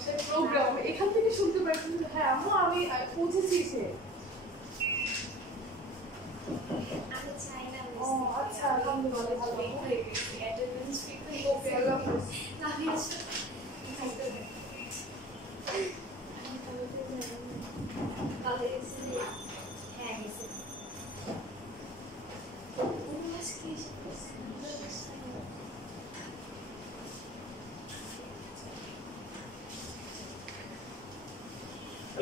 বাসায় প্রোগ্রাম এখান থেকে শুনতে পাচ্ছেন। হ্যাঁ আম্মু আমি পৌঁছেছি সে। আমি চাই না। ও আচ্ছা আলহামদুলিল্লাহ ভালো হয়ে গেছে। অ্যাটেন্ডেন্স ঠিক হয়ে গেছে। আল্লাহ হাফেজ। আমি আসলে খাইতে দেব। আমি কালকে যাই। কালকে গেছি। হ্যাঁ গেছি।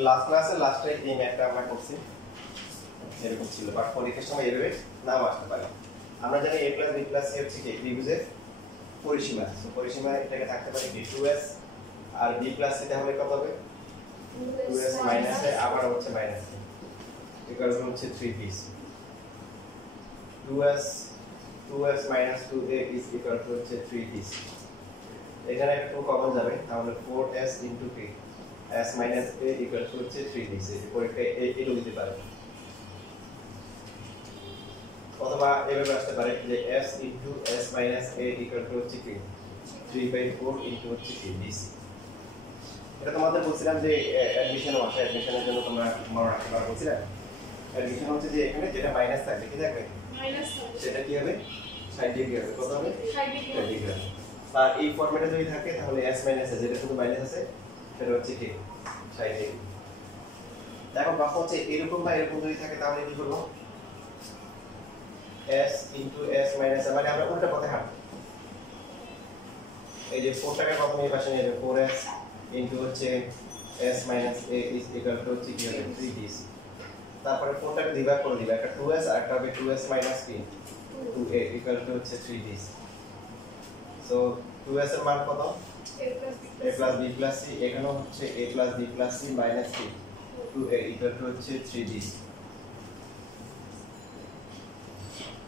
লাস্ট ক্লাসে লাস্টে এই ম্যাথটা আমরা করছি এরকম ছিল, বাট পরীক্ষার সময় এভাবে নাও আসতে পারে। আমরা জানি a plus b plus c হচ্ছে কি ত্রিভুজের পরিসীমা। সো পরিসীমা এটাকে থাকতে পারে কি 2s আর b প্লাস c তাহলে কত হবে 2s মাইনাস এ আবার হচ্ছে মাইনাস এ ইকুয়াল টু হচ্ছে 3b। 2s minus 2a is equal to হচ্ছে 3b। এখানে একটা 2 কমন যাবে তাহলে 4s into p s minus a equal to হচ্ছে 3b। পরীক্ষায় এগুলো দিতে পারে, অথবা এভাবে আসতে পারে যে s into s minus a equal to হচ্ছে কি 3/4 ইনটু হচ্ছে কি bc। এটা তোমাদের বলছিলাম যে অ্যাডমিশন আসে, অ্যাডমিশনের জন্য তোমরা মনে রাখতে বলছিলাম। অ্যাডমিশন হচ্ছে যে এখানে যেটা মাইনাস থাকবে কি থাকবে মাইনাস হবে সেটা কি হবে 60 ডিগ্রি হবে। কত হবে 60 ডিগ্রি 60 ডিগ্রি। আর এই ফরম্যাটে যদি থাকে তাহলে s মাইনাস যেটা শুধু মাইনাস আছে সেটা হচ্ছে কি 60 ডিগ্রি। দেখো বাকি হচ্ছে এরকম বা এরকম যদি থাকে তাহলে কি করব s into s minus মানে আমরা উল্টা পথে হাঁটব। এই যে 4 টাকে প্রথমে এই পাশে নিয়ে যাবে 4s into হচ্ছে s minus a is equal to হচ্ছে কি হবে 3bc। তারপরে 4 টাকে ডিভাইড করে দিবা, একটা 2s আর একটা হবে 2s minus p 2a equal to হচ্ছে 3bc। সো 2s এর মান কত a plus b plus c, এখানেও হচ্ছে a plus b plus c minus c 2a equal to হচ্ছে 3bc।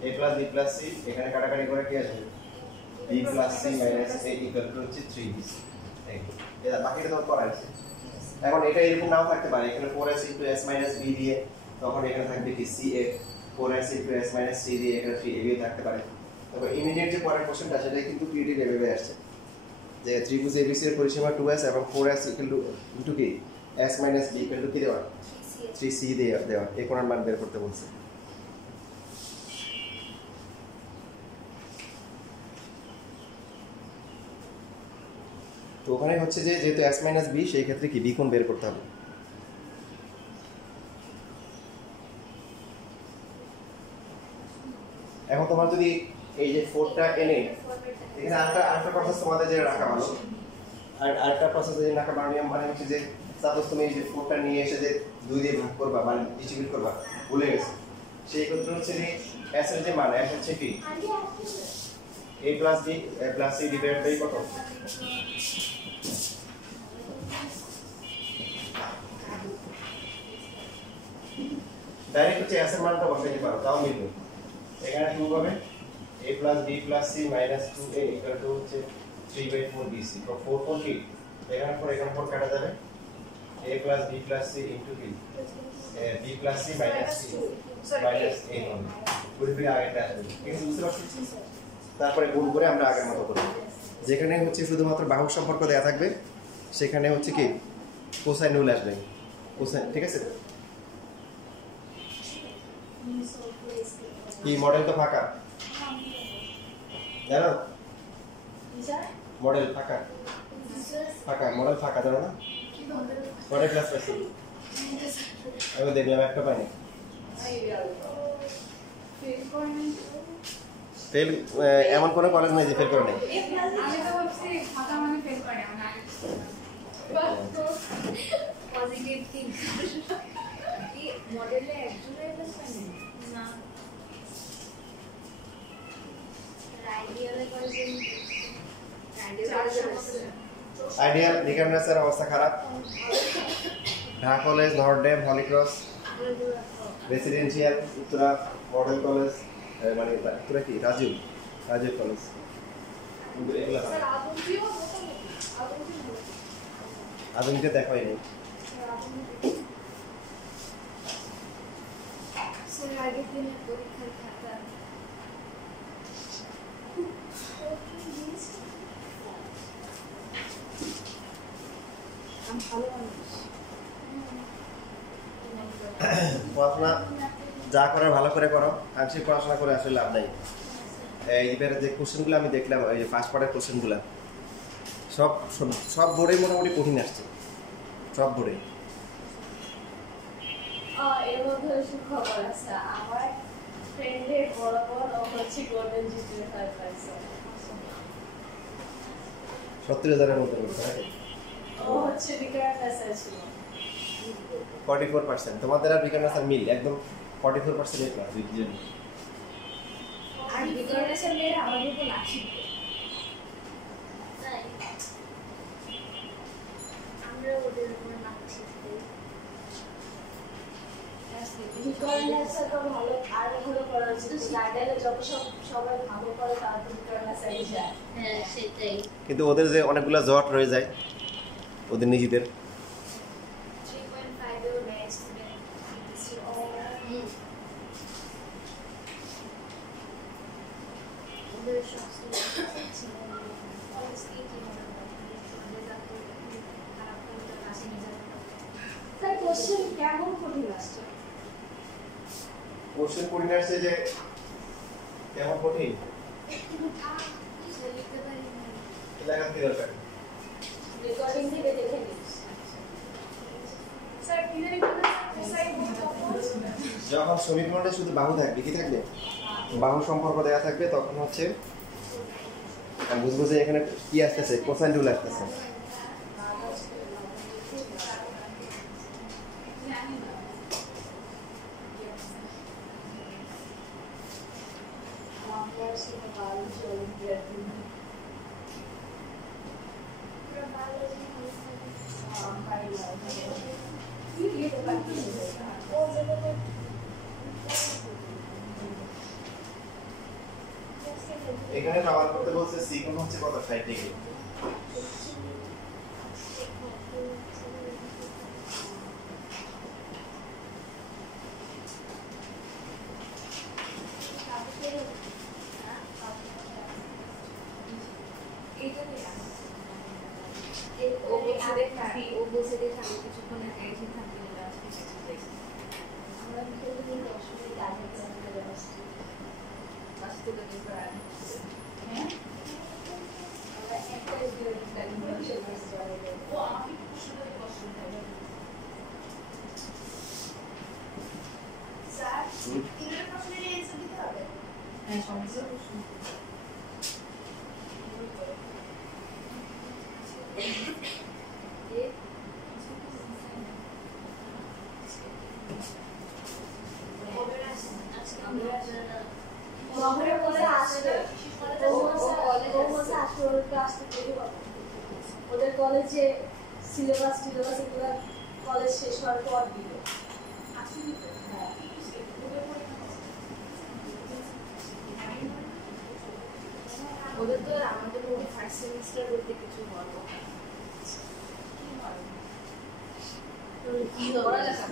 a plus b plus c এখানে কাটাকাটি করে কি আসবে b plus c minus a equal to হচ্ছে 3bc। এটা বাকিটা তো করা আছে। এখন এটা এরকম নাও থাকতে পারে, এখানে 4s into s minus b দিয়ে তখন এখানে থাকবে কি ca 4s into s minus c দিয়ে এখানে 3ab থাকতে পারে। তবে ইমিডিয়েট যে পরের কোশ্চেনটা সেটা কিন্তু পিডি লেভেলে আসছে যে ত্রিভুজ abc এর পরিসীমা 2s এবং 4s into কি s minus b equal to কি দেওয়া 3c দেওয়া এই কোণের মান বের করতে বলছে। তো ওখানে হচ্ছে যে যেহেতু s মাইনাস b সেই ক্ষেত্রে কি b কোণ বের করতে হবে। এখন তোমার যদি এই যে 4টা এনে এখানে আরেকটা প্রসেস তোমাদের যে রাখা ভালো, আর আরেকটা প্রসেস যে রাখা ভালো মানে হচ্ছে যে সাপোজ তুমি এই যে 4টা নিয়ে এসে যে 2 দিয়ে ভাগ করবা মানে ডিস্ট্রিবিউট করবা ভুলে গেছো, সেই ক্ষেত্রে হচ্ছে যে s এর যে মান s হচ্ছে কি a plus b plus c divided by কত ডাইরেক্ট হচ্ছে s এর মানটা বসাইতে পারো তাও মিলবে। এখানে 2 হবে a plus b plus c minus 2a equal to হচ্ছে 3/4 bc। তো 4 4 কি এখানে 4 কাটা যাবে a plus b plus c into b b plus c minus c minus a হবে পুরোপুরি আগেরটা আসবে। ঠিক আছে বুঝতে পারছো? তারপরে গুণ করে আমরা আগের মতো করব। যেখানে হচ্ছে শুধুমাত্র বাহুর সম্পর্ক দেয়া থাকবে সেখানে হচ্ছে কি কোসাইন রুল আসবে কোসাইন। ঠিক আছে কি মডেল তো ফাঁকা জানো মডেল ফাঁকা ফাঁকা মডেল ফাঁকা জানো না মডেল ক্লাস পাইছি আমি দেখলাম একটা পাইনি ফেল এমন কোনো কলেজ নাই যে ফেল করে নাই। আমি তো ভাবছি ফাঁকা মানে ফেল করে না পজিটিভ থিং এই মডেলে একজনের প্লাস না আইডিয়ালে করে আইডিয়াল নিকার্নাসের অবস্থা খারাপ। Dhaka college Notre Dame Holy Cross residential Uttara model college মানে উত্তরা কি রাজীব কলেজ কিন্তু এগুলো আধুনিকটা দেখাই নেই। স্যার আগের দিনের পরীক্ষার খাতা আমি ভালো মানুষ। পড়াশোনা যা করার ভালো করে করো, আংশিক পড়াশোনা করে আসলে লাভ নাই। এইবারে যে কোশ্চেনগুলো আমি দেখলাম, ওই যে ফার্স্ট পার্টের কোশ্চেনগুলো সব সব বোর্ডে মোটামুটি কঠিন আসছে, সব বোর্ডে। এর মধ্যে সুখবর আছে, আমার ফ্রেন্ডের বরাবর ও হচ্ছে গোল্ডেন জিপিএ 5 পাইছে। 70,000-এর মধ্যে করতে হয়। ও হচ্ছে বিকার কাছে ছিল 44%। তোমাদের আর বিজ্ঞান স্যার মিল একদম 44% এর ক্লাস দুইজন। আর বিকারের মেয়েরা আমাদের উপর লাঠি দিবে। তাই আমরা ওদের উপর লাঠি দিই। বিকারনেসটা তো ভালো, আর ভালো করা উচিত। গার্ডেনে যত সবাই ভালো করে তারা তো বিকারনেসে যায়। হ্যাঁ সেটাই। কিন্তু ওদের যে অনেকগুলো জট রয়ে যায় ওদের নিজেদের। 3.5 এর ম্যাথ স্টুডেন্ট দিছি। ওদের সব স্টুডেন্ট ছিল অবশ্যই কি মনে হয় রেজাল্ট খারাপ করে তো কাছে নিয়ে যাবে। স্যার কোশ্চেন কেমন কঠিন আসছে? কোশ্চেন কঠিন আসছে যে কেমন কঠিন লিখতে পারি না, লেখা কি দরকার? রেকর্ডিং থেকে দেখে নিই। স্যার কি জানি যখন সমীকরণে শুধু বাহু থাকবে, কি থাকবে? বাহু সম্পর্ক দেওয়া থাকবে, তখন হচ্ছে আমি বুঝবো যে এখানে কি আসতেছে, কোসাইন রুল আসতেছে। এখানে প্রমাণ করতে বলছে সি কোণ হচ্ছে কত? 60 ডিগ্রি। ওদের কলেজে সিলেবাস এগুলো কলেজ শেষ হওয়ার পর দিবে। ওদের তো আমাদের মধ্যে ফার্স্ট সেমিস্টার বলতে কিছু হওয়ার কথা। কি পড়ালেখা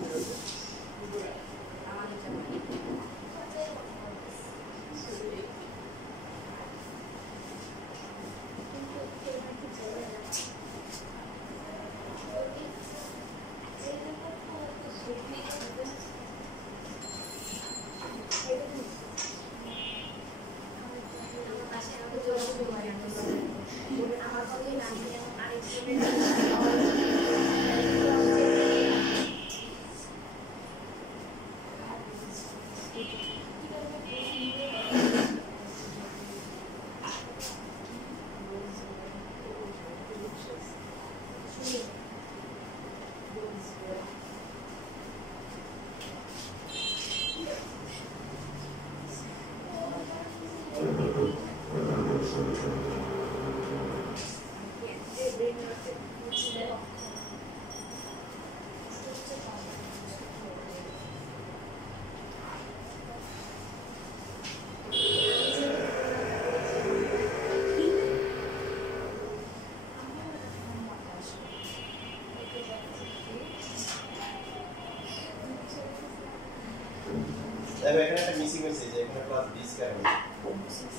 এখানে একটা মিসিং হয়েছে যে এখানে প্লাস বি স্কয়ার হবে,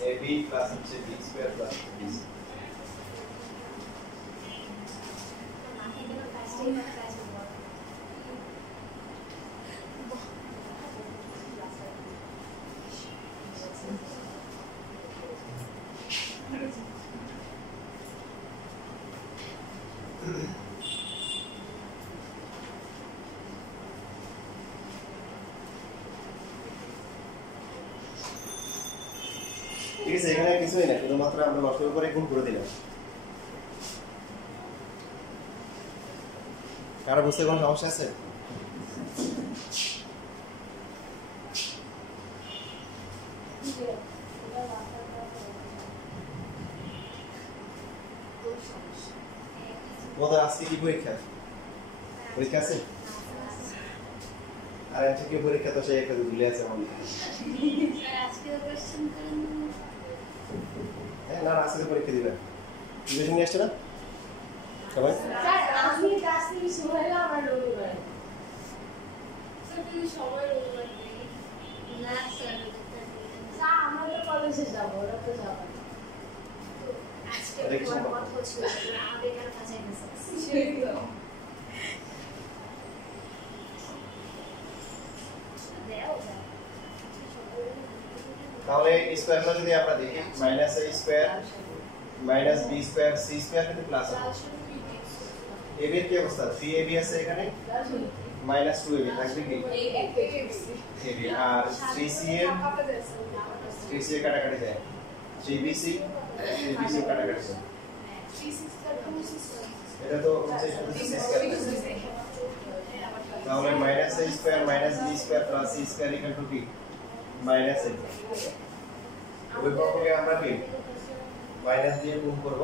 এ বি প্লাস হচ্ছে বি স্কয়ার প্লাস বি। সেই কথা কাজ করব ঠিক আছে এখানে কিছুই না শুধুমাত্র আমরা লসের উপরে গুণ করে দিলাম কারো বুঝতে কোনো সমস্যা আছে তোমাদের আজকে কি পরীক্ষা পরীক্ষা আছে আর এমসিকিউ পরীক্ষা তো সেই একটা ভুলে আছে মনে স্যার আজকে কোশ্চেন করেন হ্যাঁ না আজকে পরীক্ষা দিবেন রিভিশন নিয়ে আসছে না সবাই স্যার আমি ক্লাস থেকে শুরু হলো আমার রবিবার স্যার তুমি সবাই রবিবার নেই না স্যার স্যার আমরা তো কলেজে যাবো ওরা তো যাবে না আজকে তোমার কথা হচ্ছিল আমাদের এখানে কাছাই না স্যার সেই তো দেও তাহলে স্কয়ারটা যদি আমরা দেখি minus a square minus b square c square কিন্তু প্লাস হবে ab এর কি অবস্থা 3ab আছে এখানে মাইনাস 2ab থাকবে কি ab আর 3c এর 3c এর কাটাকাটি যায় 3bc 3bc কাটাকাটি যায় এটা তো হচ্ছে c স্কয়ার তাহলে minus a square minus b square plus c square equal two কি মাইনাস a ওই পক্ষকে আমরা কি মাইনাস দিয়ে গুণ করব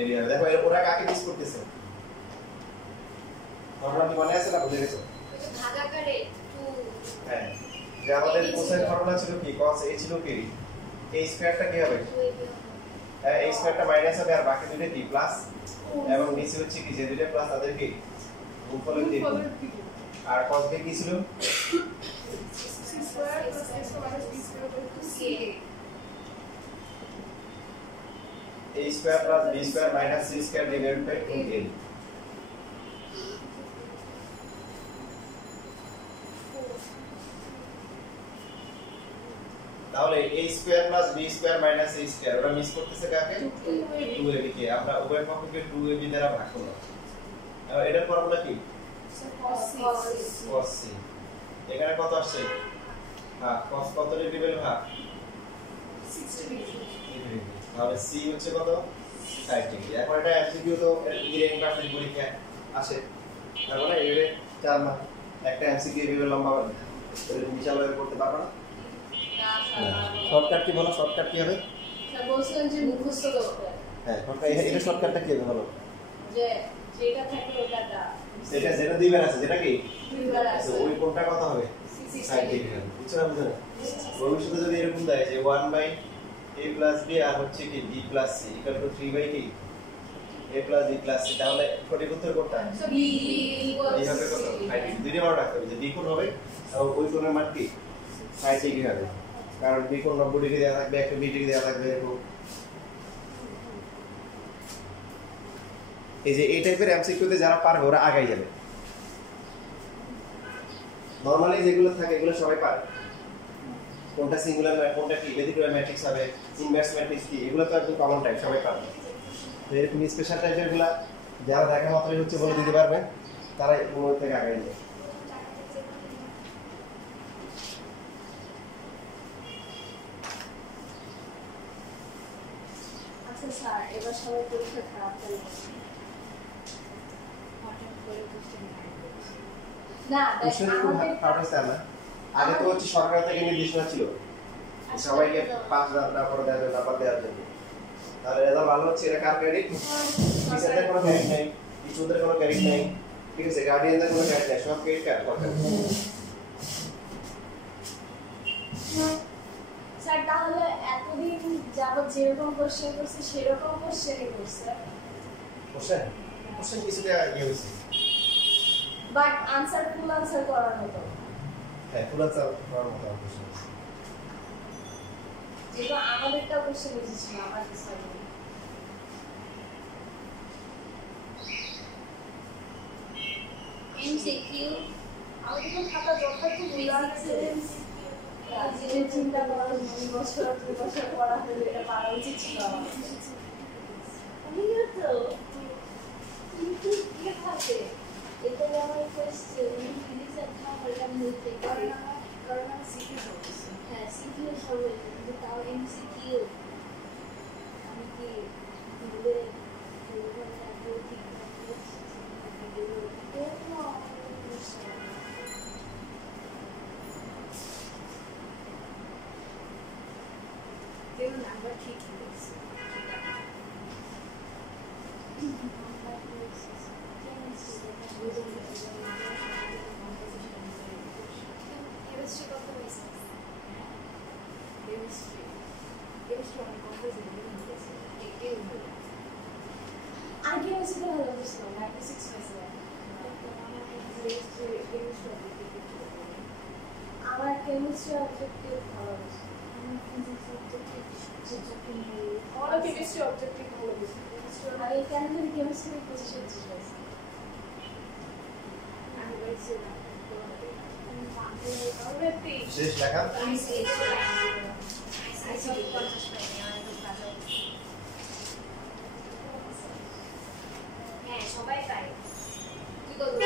এরিয়া দেখো এর ওরা কাকে মিস করতেছে ফর্মুলা কি মনে আছে না ভুলে গেছো ভাগাকারে 2 হ্যাঁ যে আমাদের কোসাইন ফর্মুলা ছিল কি cos a ছিল কি a স্কয়ারটা কি হবে হ্যাঁ a স্কয়ারটা মাইনাস হবে আর বাকি দুটো কি প্লাস এবং নিচে হচ্ছে কি যে দুটো প্লাস তাদের কি গুণফলের দিক আর cos b কি ছিল a square plus b square minus c square divided by 2a তাহলে a square plus b square minus c square ওরা মিস করতেছে কাকে 2ab কে আমরা উভয় পক্ষকে 2ab দ্বারা ভাগ করব আর এটার ফর্মুলা কি cos c এখানে কত আসছে হ্যাঁ cos কত ডিগ্রি ভাগ 60 ডিগ্রি তাহলে c হচ্ছে কত 60 ডিগ্রি এখন এটা এমসিকিউ তো ইঞ্জিনিয়ারিং ক্লাসের পরীক্ষা আসে তার মানে এবারে 4 মার্ক একটা এমসিকিউ এভাবে লম্বা হবে তাহলে বিশাল ভাবে করতে পারবে না শর্টকাট কি বলো শর্টকাট কি হবে স্যার বলছিলেন যে মুখস্থ করতে হ্যাঁ শর্টকাট এটা শর্টকাটটা কি হবে বলো যে যেটা থাকে ওটাটা এটা যেটা দিবেন আছে যেটা কি দুইবার আছে ওই কোণটা কত হবে 60 ডিগ্রি হবে বুঝছো না বুঝছো না ভবিষ্যতে যদি এরকম দেয় যে 1 বাই a প্লাস b আর হচ্ছে কি b plus c equal to 3 by কি a plus b plus c তাহলে সঠিক উত্তর কোনটা বি এইভাবে কত 60 দুইটা বার রাখতে হবে যে b কোণ হবে আর ওই কোণের মান কি 60 ডিগ্রি হবে কারণ b কোণ 90 ডিগ্রি দেওয়া থাকবে একটা b ডিগ্রি দেওয়া থাকবে এরকম এই যে এই টাইপের এমসিকিউতে যারা পারবে ওরা আগাই যাবে নরমালি যেগুলো থাকে এগুলো সবাই পারে কোনটা সিঙ্গুলার কোনটা কি রেডিকুলার ম্যাট্রিক্স হবে ইনভার্স ম্যাট্রিক্স কি এগুলো তো একদম কমন টাইপ সবাই পারে তো এরকম স্পেশাল টাইপেরগুলো যারা দেখা মাত্রই হচ্ছে বলে দিতে পারবে তারা মনে থেকে আগাই যাবে আচ্ছা স্যার এবার সবাই পরীক্ষা খারাপ করে হঠাৎ করে কোশ্চেন না কোশ্চেন খুব হার্ড হচ্ছে না আগে তো হচ্ছে সরকার থেকে নির্দেশনা ছিল সবাইকে 5 নাম্বার দেওয়ার জন্য তাহলে রেজাল্ট ভালো হচ্ছে এটা কার ক্রেডিট টিচারদের কোনো ক্রেডিট নেই স্টুডেন্টদের কোনো ক্রেডিট নেই ঠিক আছে গার্ডিয়ানদের কোনো ক্রেডিট নেই সব ক্রেডিট কার সরকার স্যার তাহলে এতদিন যাবত যেরকম কোশ্চেন করছে সেরকম কোশ্চেনই করছে কোশ্চেন কিছুটা ইয়ে হয়েছে বাট আনসার ফুল আনসার করার মতো হ্যাঁ ফুল আনসার করার মতো কোশ্চেন যেটা আমাদেরটা কোশ্চেন এসেছিল আমাদের স্যার MCQ আমি তো খাতা যথাযথ মূল্যায়নে যে চিন্তা করার 2 বছর 3 বছর পড়া হলে এটা পারা উচিত ছিল আমার। আমিও তো কিন্তু কি থাকে এটা আমার ফার্স্ট ফিজিক্স আর খাবার আমি হইতে কারণ আমি সিকিউ করতেছি। হ্যাঁ সিকিউ সবাই কিন্তু তাও MCQ আমি কি ভুলে ভুলভাল রাখবো ঠিক রাখবো কেউ নাম্বার ঠিক হয়েছে। কেমিস্ট্রি কত হয়েছে কেমিস্ট্রি অনেক কমপ্লেক্স হয়েছে। এটাই হলো আর কেমিস্ট্রি ভালো বুঝলো 96 হয়েছে। আমার কেমিস্ট্রি অবজেক্টিভ ভালো হয়েছে। আমার কেমিস্ট্রি অবজেক্টিভ ভালো হয়েছে। আমি কেন জানি কেমিস্ট্রি 25 হয়েছে। আমি বলছিলাম শেষ লেখা হ্যাঁ সবাই পায় কি করবো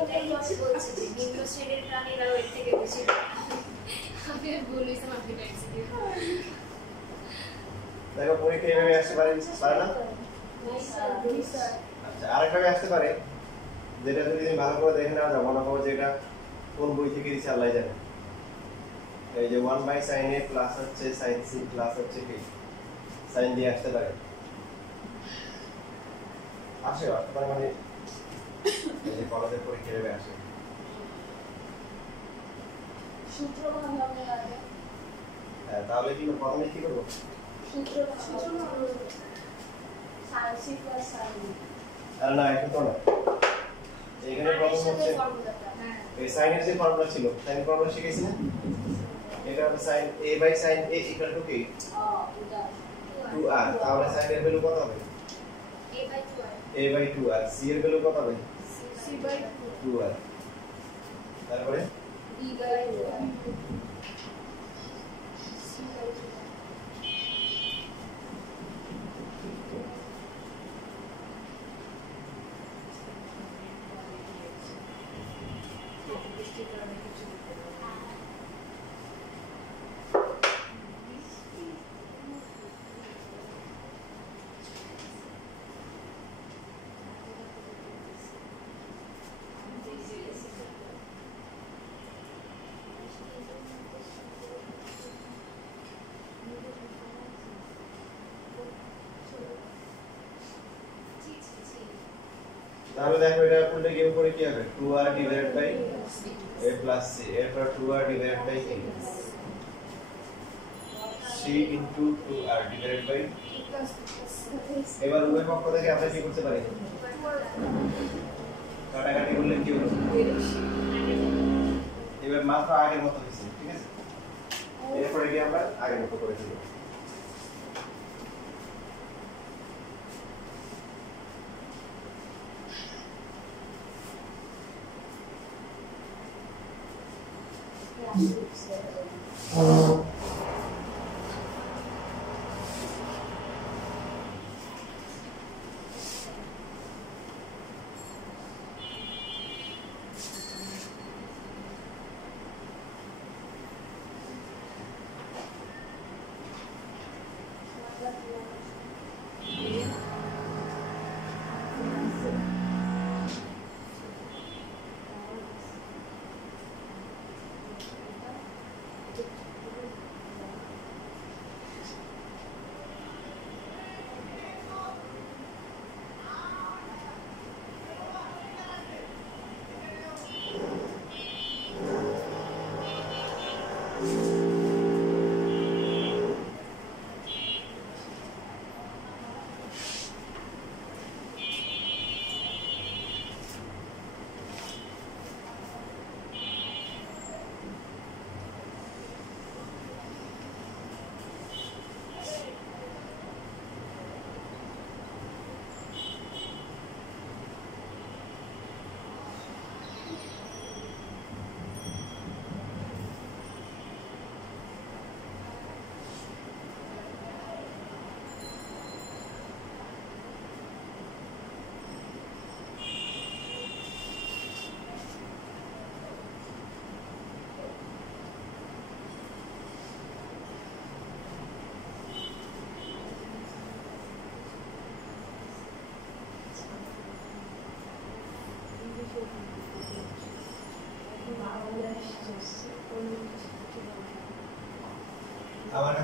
এটাই আমি বলছি যে নিম্ন শ্রেণীর প্রাণীরাও এর থেকে বেশি আমি বলেছিলাম আপনি এমসিকিউ দেখো পরীক্ষা এভাবে আসতে পারে না? স্যার আচ্ছা আরেকভাবে আসতে পারে যেটা যদি তুমি ভালো করে দেখে নেওয়া যায় মনে করো যে এটা কোন বই থেকে দিচ্ছে আল্লাহ জানে। এই যে 1/sin a প্লাস হচ্ছে sin c প্লাস হচ্ছে কি sin দিয়ে আসতে পারে। আসে পারে মানে এই যে কলেজের পরীক্ষা এভাবে আসে। সূত্র ভাঙা হবে আগে হ্যাঁ তাহলে কি প্রথমে কি করবো? সূত্র sine C plus sine B. আর না এটা তো না এখানে প্রথম হচ্ছে এই sin এর যে ফর্মুলা ছিল sin ফর্মুলা শিখেছি না এটা হবে sin a/sin a equal to কি এটা 2r তাহলে sin এর ভ্যালু কত হবে a/2r c এর ভ্যালু কত হবে c/2 2r তারপরে b/2 তাহলে দেখো এটা উল্টে গিয়ে উপরে কি হবে 2r divided by a plus c এরপর 2r ডিভাইডেড বাই কি c into 2r divided by এবার উভয় পক্ষ থেকে আমরা কি করতে পারি কাটাকাটি করলে কি হলো এবার মাত্র আগের মতো হয়েছে ঠিক আছে এরপরে কি আমরা আগের মতো করে দিব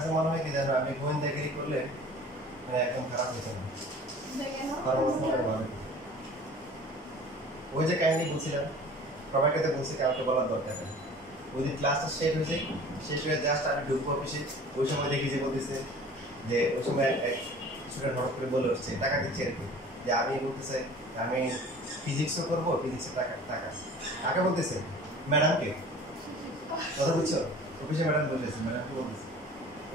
কাছে মনে হয় কি জানো আমি গোয়েন্দাগিরি করলে মানে একদম খারাপ হয়ে যাবে ওই যে কাহিনী বলছিলাম সবাইকে তো বলছি কাউকে বলার দরকার নেই ওই দিন ক্লাসটা শেষ হয়ে জাস্ট আমি ঢুকবো অফিসে ওই সময় দেখি যে বলতেছে যে ওই সময় এক স্টুডেন্ট হঠাৎ করে বলে উঠছে টাকা দিচ্ছে আর কি যে আমি বলতেছে আমি ফিজিক্সও করবো ফিজিক্সের টাকা কাকে বলতেছে ম্যাডামকে কথা বুঝছো অফিসে ম্যাডাম বলতেছে ম্যাডামকে বলতেছে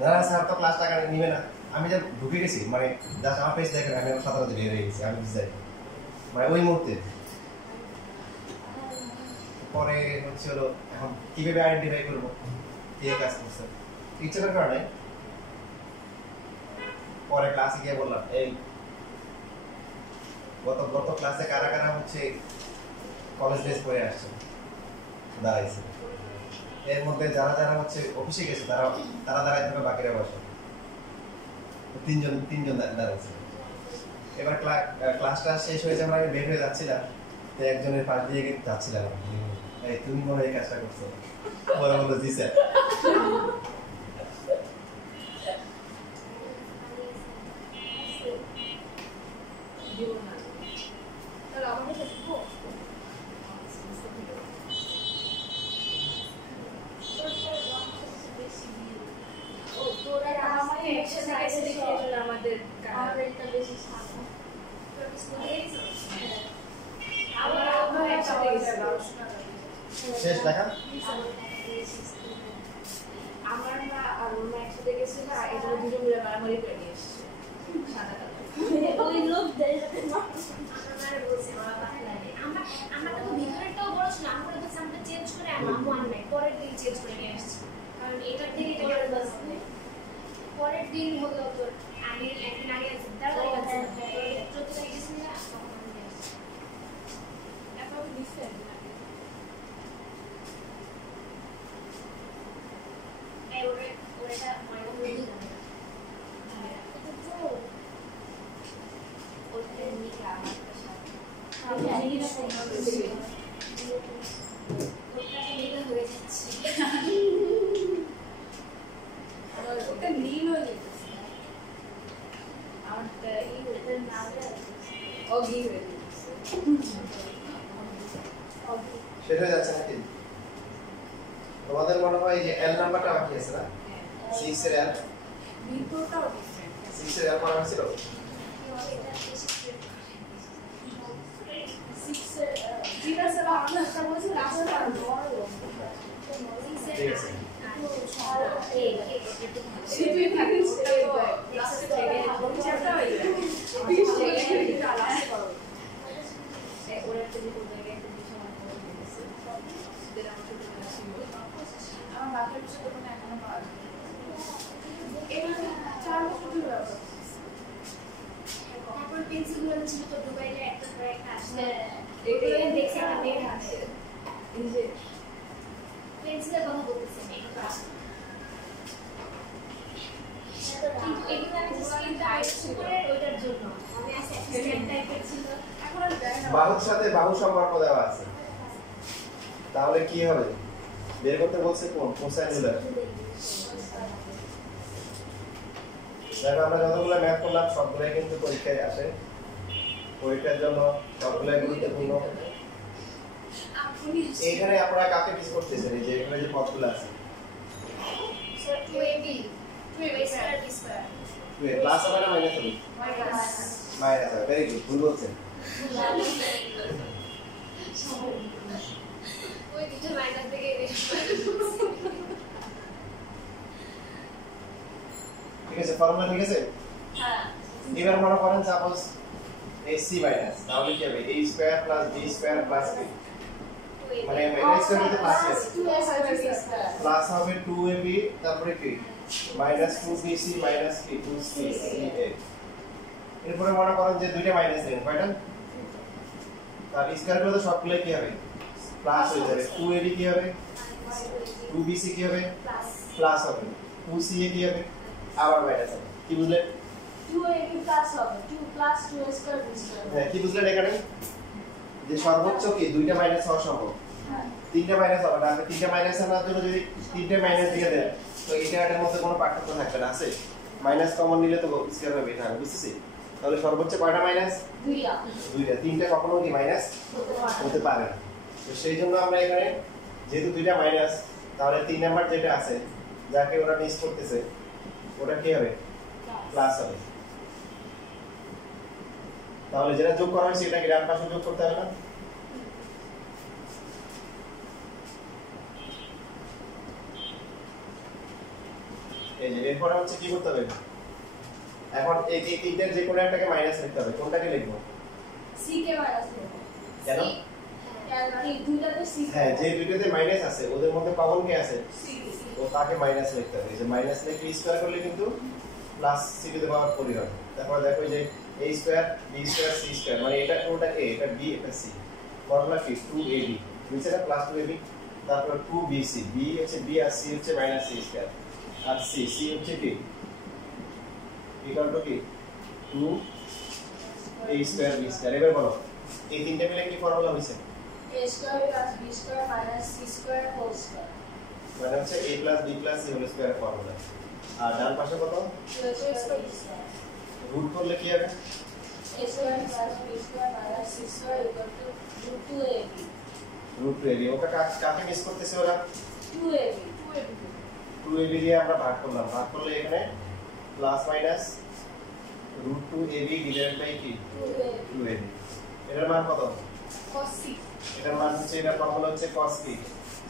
না স্যার তো ক্লাস টাকা নিবে না আমি যা ঢুকে গেছি মানে জাস্ট আমার পেজ দেখেন আমি সাঁতার বের হয়ে গেছি আমি বুঝতে মানে ওই মুহূর্তে পরে হচ্ছে হলো এখন কিভাবে আইডেন্টিফাই করবো কে কাজ করছে টিচারের কারণে পরে ক্লাসে গিয়ে বললাম এই গত ক্লাসে কারা কারা হচ্ছে কলেজ ড্রেস পরে আসছে দাঁড়াইছে এর মধ্যে যারা যারা হচ্ছে অফিসে গেছে তারা দাঁড়ায় থাকবে বাকিরা বসে তিনজন দাঁড়াইছে এবার ক্লাসটা শেষ হয়ে যাওয়ার আগে বের হয়ে যাচ্ছিলাম তো একজনের পাশ দিয়ে যাচ্ছিলাম এই তুমি মনে হয় এই কাজটা করছো বলে বললো জি স্যার শেষ দেখা আমার না আর ওর মা একসাথে গেছে না এই জন্য দুজন মিলে মারামারি করে নিয়ে এসছে সাদা কালো ওই লোক দেখে না আমার বলছে আমরা তো ভিতরেরটাও বড় ছিল আমরা তো সামনে চেঞ্জ করে আম্মু আনলাই পরের দিন চেঞ্জ করে নিয়ে আসছি কারণ এটার দিকে পরের দিন হলো তোর আমি একদিন আগে আছে তারপরে আছে 14 তারিখে ছিল না তখন আমি নিয়ে আসছি এখন ডিসেন্ট এই ওটা ময়না হয়ে গেল ওটা নিয়ে আমার সাথে আমি জানি না কোন ওটা নিয়ে হয়ে যাচ্ছে ওটা নীল হয়ে যেতেছে আমার এই ওটার নাম অগি হয়ে যেতেছে সেটা যাচ্ছে নাকি তোমাদের মনে হয় যে এল নাম্বারটা বাকি আছে না 6 এর এল ভিতরটাও ডিফারেন্ট 6 এর এল করা হয়েছিল এটা বেশি 6 এর যেটা স্যার আমরা একটা বলছি লাস্ট আর বড় ঠিক আছে সেটাই থাকে সেটা তো লাস্টে থেকে চ্যাপ্টার হয়ে যায় এটা লাস্ট করো ওরা তুমি কোন জায়গায় একটা বিষয় আমার করে দিয়েছে সেটা আমার ছোট ছিল আমার বাকি বিষয় তো এখনো পাওয়া যায় এটা 4 বছর ধরে ব্যবহার তারপর পেন্সিলগুলো ছিল তো দুবাইলে একটা পরে একটা আসলে এটা দেখছি একটা মেয়ের হাতে এই যে পেন্সিলের কথা বলতেছি কিন্তু এগুলো আমি স্কিনটা আইসু করে ওইটার জন্য আমি অ্যাসিস্ট্যান্ট টাইপের ছিল এখন আর দেয় না বাহুর সাথে বাহু সম্পর্ক দেওয়া আছে তাহলে কি হবে বের করতে বলছে কোন কোসাইন রুলার দেখো আমরা যতগুলো ম্যাথ করলাম সবগুলাই কিন্তু পরীক্ষায় আসে পরীক্ষার জন্য সবগুলাই গুরুত্বপূর্ণ এখানে আপনারা কাকে মিস করতেছেন এই যে এখানে যে পদগুলো আছে so 2ab 2a square b square plus হবে না মাইনাস হবে মাইনাস হবে ভেরি গুড ভুল বলছেন ওই দুটো মাইনাস থেকে ঠিক আছে ফর্মুলা ঠিক আছে হ্যাঁ এবার মনে করেন সাপোজ ac মাইনাস তাহলে কি হবে a square plus b square plus b মানে মাইনাস করতে প্লাস আছে 2a square b square plus হবে 2ab তারপরে কি মাইনাস 2bc মাইনাস কি 2ca এরপরে মনে করেন যে দুইটা মাইনাস দেন কয়টা তার স্কয়ার করলে সবগুলাই কি হবে প্লাস হয়ে যাবে 2ab কি হবে 2bc কি হবে প্লাস প্লাস হবে 2ca কি হবে আবার মাইনাস হবে কি বুঝলেন 2ab প্লাস হবে 2 plus 2a square b square হ্যাঁ কি বুঝলেন এখানে যে সর্বোচ্চ কি দুইটা মাইনাস হওয়া সম্ভব হ্যাঁ তিনটা মাইনাস হবে না তিনটা মাইনাস আনার জন্য যদি তিনটা মাইনাস দিয়ে দেন তো এটার মধ্যে কোনো পার্থক্য থাকবে না, আছে মাইনাস কমন নিলে তো স্কয়ার হবে, এটা আমি বুঝতেছি। তাহলে সর্বোচ্চ কয়টা মাইনাস? দুইটা দুইটা, তিনটা কখনো কি মাইনাস হতে পারে না। তো সেই জন্য আমরা এখানে যেহেতু দুইটা মাইনাস, তাহলে 3 নাম্বার যেটা আছে যাকে ওরা মিস করতেছে ওটা কি হবে? প্লাস হবে। তাহলে যেটা যোগ করা হয়েছে এটা কি ডান পাশে যোগ করতে হবে না? এই যে এরপর হচ্ছে কি করতে হবে, এখন এই তিনটার যে কোনো একটাকে মাইনাস লিখতে হবে। কোনটাকে লিখবো? সি কে মাইনাস দেব কেন? এই দুইটাতে সি হ্যাঁ, যে দুইটাতে মাইনাস আছে ওদের মধ্যে কমন কে আছে? সি তো তাকে মাইনাস লিখতে হবে। এই যে মাইনাস লিখে স্কয়ার করলে কিন্তু plus C to the power 4 হবে। তারপর দেখো যে a square b square c square, মানে এটা কোনটা a, এটা b, এটা c। ফর্মুলা কি? 2ab নিচে না প্লাস 2ab, তারপর 2bc, b হচ্ছে b আর c হচ্ছে মাইনাস c স্কয়ার, আর c হচ্ছে কি ইকুয়াল টু কি 2a স্কয়ার b স্কয়ার। এবার বলো এই তিনটা মিলে কি ফর্মুলা হইছে? a square plus b square minus c square whole square, মানে হচ্ছে a plus b plus c whole square formula. আর ডান পাশে কত? a square b square root করলে কি হবে? a square plus b square minus c square equal to √2ab root 2ab। ওটা কাকে মিস করতেছে ওরা? 2ab 2ab দিয়ে আমরা ভাগ করলাম, ভাগ করলে এখানে plus minus √2ab divided by কি 2ab। এটার মান কত? cos c এটার মান হচ্ছে, এটার ফর্মুলা হচ্ছে cos কি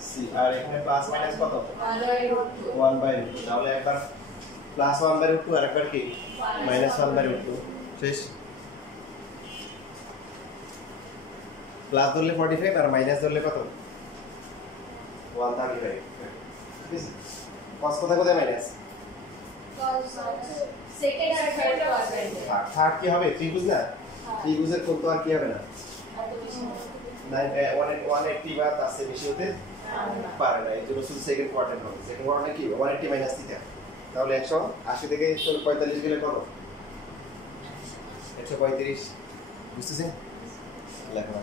c, আর এখানে প্লাস মাইনাস কত? 1/√2। তাহলে একবার প্লাস 1/√2 আর একবার কি মাইনাস 1/√2। শেষ। প্লাস ধরলে 45 আর মাইনাস ধরলে কত? 135। ঠিক আছে, cos কোথায় কোথায় মাইনাস? cos সেকেন্ড আর থার্ড কোয়াড্রেন্ট থার্ড কি হবে? ত্রিভুজ না, ত্রিভুজের কোণ তো আর কি হবে না, এত বেশি 180 বা তার চেয়ে বেশি হতে পারে না। এই জন্য শুধু সেকেন্ড কোয়াড্রেন্ট হবে। সেকেন্ড কোয়াড্রেন্ট কি 180 মাইনাস থিটা। তাহলে 180 থেকে 45 গেলে কত? 135। বুঝতেছেন? লেখা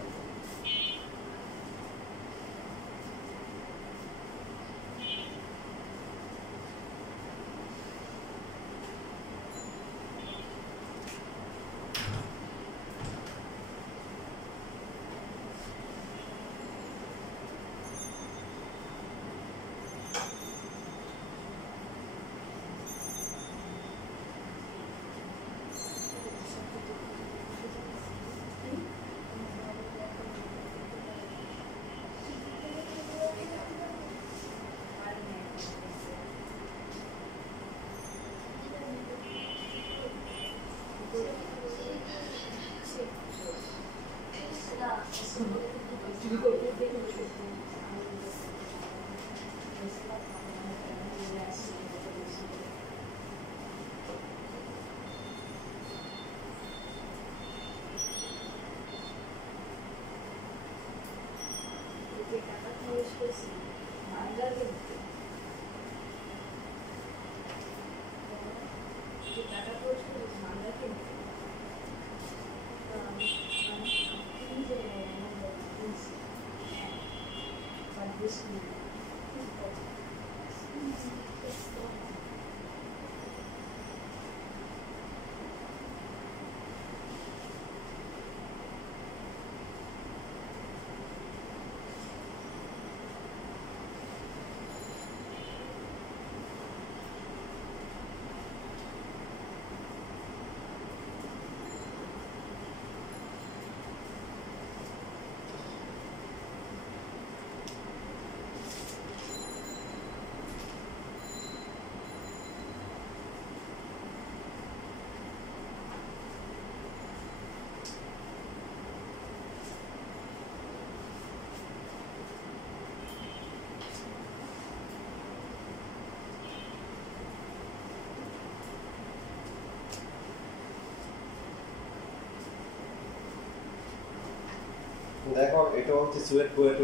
দেখো, এটা হচ্ছে সুয়েট বুয়েট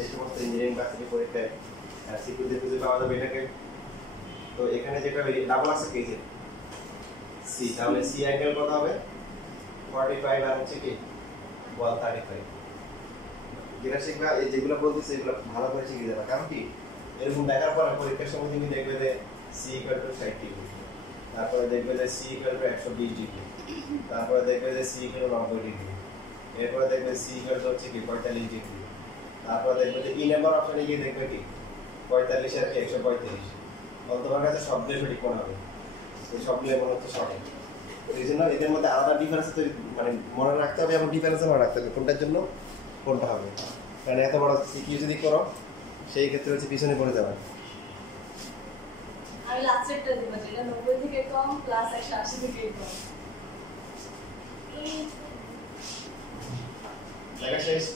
এই সমস্ত ইঞ্জিনিয়ারিং ভার্সিটি পরীক্ষায় সিকিউরিটি খুঁজে পাওয়া যাবে এটাকে। তো এখানে যেটা ডাবল আছে কি যে সি, তাহলে সি অ্যাঙ্গেল কত হবে? 45 আর হচ্ছে কি 135। যেটা শিখবা, এই যেগুলো বলতেছে এগুলো ভালো করে শিখে যাবে। কারণ কি এরকম দেখার পর পরীক্ষার সময় তুমি দেখবে যে সি ইকুয়াল টু 60 ডিগ্রি, তারপরে দেখবে যে সি ইকুয়াল টু 120 ডিগ্রি, তারপরে দেখবে যে সি ইকুয়াল টু 90 ডিগ্রি, এরপরে দেখবে সি ইকুয়াল টু হচ্ছে কি 45 ডিগ্রি, তারপরে দেখবে যে ই নাম্বার অপশনে গিয়ে দেখবে কি 45 আর কি 135। তোমার কাছে সবগুলো সঠিক মনে হবে, এই সবগুলো মনে হচ্ছে সঠিক। এই জন্য এদের মধ্যে আলাদা ডিফারেন্স মানে মনে রাখতে হবে এবং ডিফারেন্স মনে রাখতে হবে কোনটার জন্য কোনটা হবে, কারণ এত বড় সিকিউ যদি করো সেই ক্ষেত্রে হচ্ছে পিছনে পড়ে যাবে। আমি লাস্টেরটা দিব যেটা 90 থেকে কম প্লাস 180 থেকে কম। দেখা শেষ।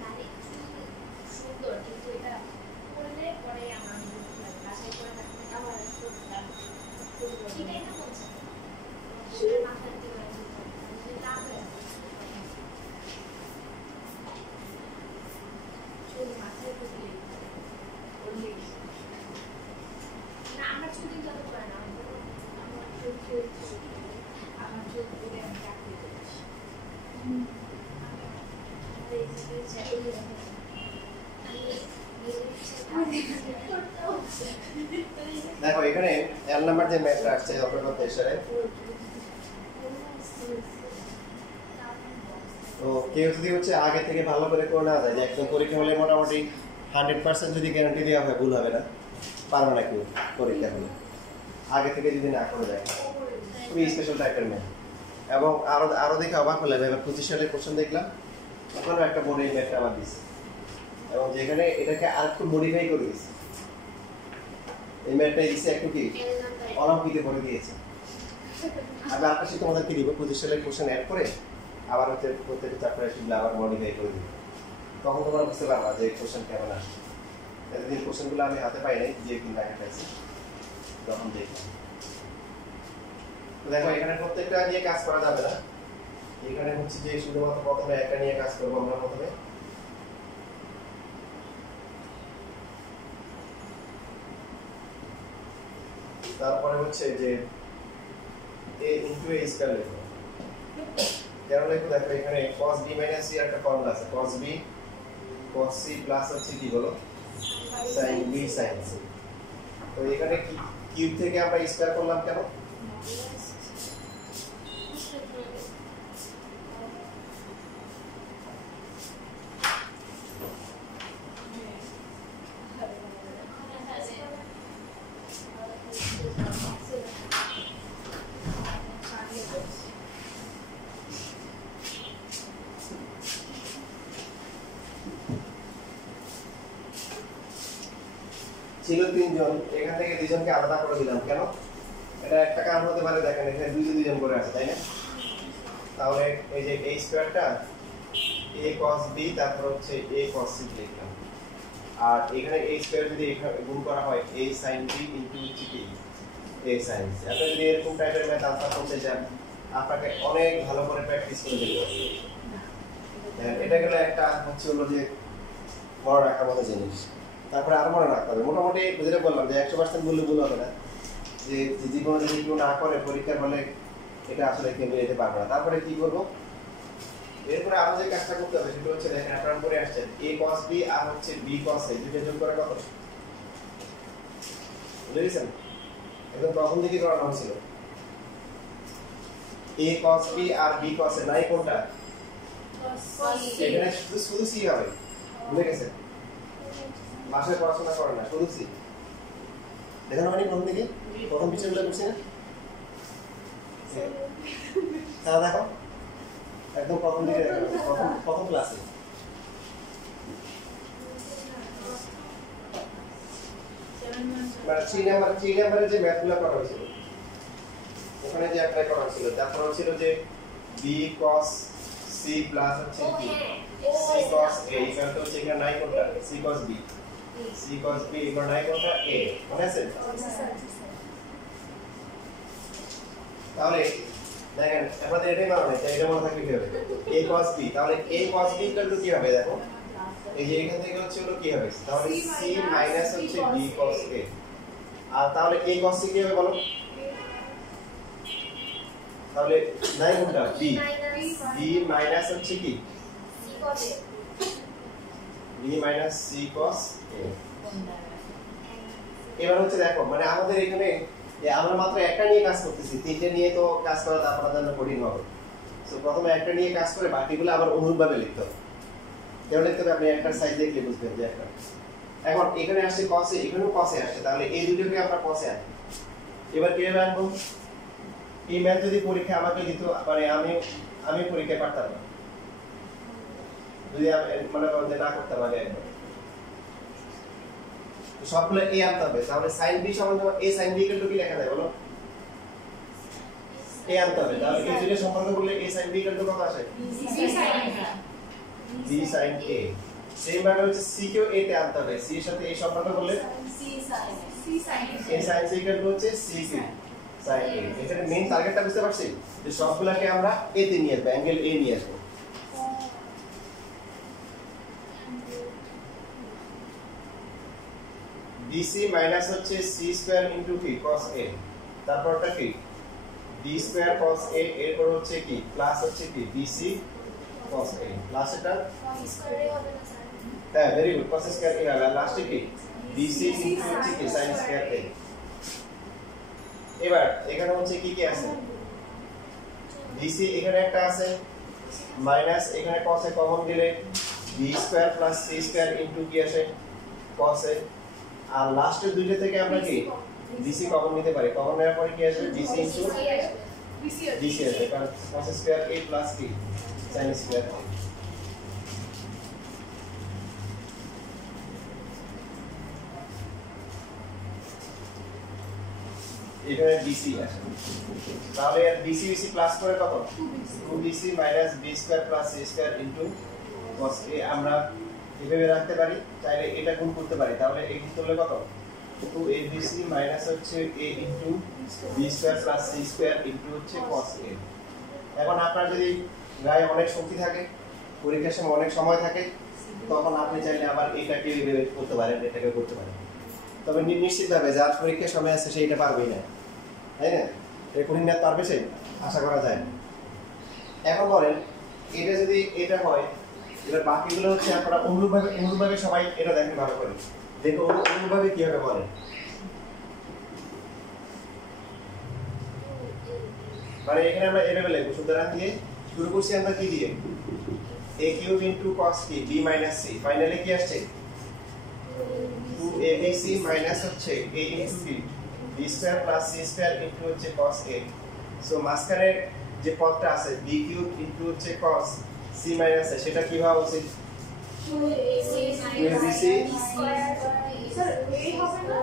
মানে সুন্দর কিন্তু এটা করলে পরে আমার বাসায় করে থাকলে আমার এটাই না বলছে মাথায় দিতে পারে লাভ হয়ে চুল মাথায় দিলে না আমার চুল দিন যত করে না আমার চুল করে আমি কাটতে দিচ্ছি। দেখো এখানে এল নাম্বার যে ম্যাথটা আসছে অপেক্ষা প্রেসারে, তো কেউ যদি হচ্ছে আগে থেকে ভালো করে করে না যায় যে একদম পরীক্ষা হলে মোটামুটি 100% যদি গ্যারান্টি দেওয়া হয় ভুল হবে না, পারবে না কেউ পরীক্ষা হলে আগে থেকে যদি না করে যায়, খুবই স্পেশাল টাইপের ম্যাথ। এবং আরো দেখে অবাক হলাম, এবার 25 সালের কোশ্চেন দেখলাম, ওখানেও একটা বোর্ডে এই ম্যাথটা আবার দিচ্ছে এবং যেখানে এটাকে আরেকটু মডিফাই করে দিয়েছে, এই ম্যাথটা দিচ্ছে একটু কি অলিম্পিকে করে দিয়েছে। আমি আরেকটা শীত তোমাদেরকে দিব 25 সালের কোশ্চেন অ্যাড করে আবার হচ্ছে প্রত্যেকটা চ্যাপ্টারে সেগুলো আবার মডিফাই করে দিব, তখন তোমরা বুঝতে পারবা যে কোশ্চেন কেমন আসে। এতদিন কোশ্চেনগুলো আমি হাতে পাই নাই, যে কিনা পাইছি তখন দেখি। দেখো এখানে প্রত্যেকটা নিয়ে কাজ করা যাবে না, এখানে হচ্ছে যে শুধুমাত্র প্রথমে একটা নিয়ে কাজ করবো আমরা প্রথমে। তারপরে হচ্ছে যে a ইনটু a স্কয়ার লিখবো। কেন লিখবো দেখো এখানে cos b - c একটা ফর্মুলা আছে, cos b cos c plus হচ্ছে কি বলো sin b sin c। তো এখানে কি কিউব থেকে আমরা স্কয়ার করলাম কেন? ছিল তিনজন, এখান থেকে দুইজনকে আলাদা করে দিলাম কেন? এটা একটা কারণ হতে পারে, দেখেন এখানে দুইজন করে আছে তাই না? তাহলে এই যে a স্কয়ারটা a cos b তারপর হচ্ছে a cos c লিখলাম, আর এখানে a স্কয়ার যদি এখানে গুণ করা হয় a sin b ইনটু কি a sin c। আপনি যদি এরকম টাইপের ম্যাথ আনসার করতে চান আপনাকে অনেক ভালো করে প্র্যাকটিস করে যেতে হবে। এটা গেল একটা হচ্ছে হলো যে মনে রাখার মতো জিনিস। তারপরে আরো মনে রাখতে হবে, মোটামুটি যেটা বললাম যে 100% বললে ভুল হবে না, যে জীবনে যদি কেউ না করে পরীক্ষার হলে এটা আসলে কেউ নিতে পারবে না। তারপরে কি করবো, এরপরে আরো যে কাজটা করতে হবে সেটা হচ্ছে দেখেন আপনারা পরে আসছেন a cos b আর হচ্ছে b cos a দুটো যোগ করে কত বুঝেছেন? একদম প্রথম দিকে করানো হয়েছিল a cos b R b cos a নাই কোনটা? এখানে শুধু c হবে, বুঝে গেছেন? বাসায় পড়াশোনা করে না, শুধু সি দেখেন মানে প্রথম দিকে প্রথম পিকচারগুলো করছি না, তাহলে দেখো একদম প্রথম দিকে প্রথম ক্লাসে মানে 3 নাম্বারে যে ম্যাথগুলো করা হয়েছিল ওখানে যে অ্যাপ্লাই করা হয়েছিল, তারপর হচ্ছিল যে b cos c প্লাস হচ্ছে c cos a equal to হচ্ছে এখানে নাই কোনটা c cos b, c cos b equal নাই কোনটা a, মনে আছে? তাহলে দেখেন আপনাদের এটাই মনে হয়, এটা মনে থাকবে কি হবে a cos b, তাহলে a cos b equal to কি হবে দেখো, এই যে এখান থেকে হচ্ছে হলো কি হবে, তাহলে c মাইনাস হচ্ছে b cos a, আর তাহলে a cos c কি হবে বলো, তাহলে নাই কোনটা b, b মাইনাস হচ্ছে কি c cos a, b minus c cos a। এবার হচ্ছে দেখো মানে আমাদের এখানে আমরা মাত্র একটা নিয়ে কাজ করতেছি, তিনটে নিয়ে তো কাজ করা আপনাদের জন্য কঠিন হবে। সো প্রথমে একটা নিয়ে কাজ করে বাকিগুলো আবার অনুরূপভাবে লিখতে হবে। কেন লিখতে হবে, আপনি একটা সাইড দেখলে বুঝবেন যে একটা। এখন এখানে আসছে cos a, এখানেও cos a আসছে, তাহলে এই দুটোকে আমরা cos a আনবো। এবার কিভাবে আনবো, এই ম্যাথ যদি পরীক্ষা আমাকে দিত মানে আমি পরীক্ষায় পারতাম না, যদি আমি মনে করেন যে না করতাম আগে একবার, সবগুলো a আনতে হবে। তাহলে sin b সমান a sin b equal to কি লেখা যায় বলো, a আনতে হবে। তাহলে এই দুটো সম্পর্ক করলে a sin b equal to কত আসে, b sin a। সেম ভাবে হচ্ছে c কেও a তে আনতে হবে, c এর সাথে a সম্পর্ক করলে a sin c equal to হচ্ছে c sin a। এখানে মেইন টার্গেটটা বুঝতে পারছি যে সবগুলোকে আমরা a তে নিয়ে আসবো, অ্যাঙ্গেল a নিয়ে আসবো। BC মাইনাস হচ্ছে c স্কয়ার ইনটু কি cos a, তারপরটা কি b স্কয়ার cos a, এরপর হচ্ছে কি প্লাস হচ্ছে কি BC cos a, প্লাস এটা cos square a হবে না স্যার? হ্যাঁ very good, cos square a হবে, লাস্টে কি BC ইনটু হচ্ছে কি sin স্কয়ার a। এবার এখানে হচ্ছে কি কি আছে, BC এখানে একটা আছে মাইনাস এখানে cos a কমন দিলে b square plus c square into কি আসে cos a, আর লাস্টের দুইটা থেকে আমরা কি BC কমন নিতে পারি, কমন নেওয়ার পরে কি আসবে BC ইনটু BC আসবে, কারণ cos স্কয়ার a প্লাস কি sin স্কয়ার a। এখানে BC আসে, তাহলে আর BC প্লাস করে কত 2BC minus b square plus c square into cos a। আমরা এভাবে রাখতে পারি, চাইলে এটা গুণ করতে পারি, তাহলে এই গুণ করলে কত 2abc মাইনাস হচ্ছে a into b square plus c square into হচ্ছে cos a। এখন আপনার যদি গায়ে অনেক শক্তি থাকে, পরীক্ষার সময় অনেক সময় থাকে, তখন আপনি চাইলে আবার এটাকে এভাবে করতে পারেন, এটাকে করতে পারেন, তবে নিশ্চিতভাবে যার পরীক্ষার সময় আছে সে এটা পারবেই না, তাই না? এই কঠিন ম্যাথ পারবে সে, আশা করা যায়। এখন বলেন এটা যদি এটা হয়, এবার বাকিগুলো হচ্ছে আপনারা অনুরূপভাবে সবাই এটা দেখেন ভালো করে, দেখো অনুরূপভাবে কিভাবে বলেন। মানে এখানে আমরা এভাবে লিখব, সুতরাং দিয়ে শুরু করছি আমরা কি দিয়ে a কিউব ইনটু cos কি b মাইনাস c, ফাইনালি কি আসছে 2abc মাইনাস হচ্ছে a into b b square plus c square into হচ্ছে cos a। সো মাঝখানে যে পদটা আছে b কিউব ইনটু হচ্ছে cos c মাইনাস a, সেটা কি হওয়া উচিত 2abc square স্যার a হবে না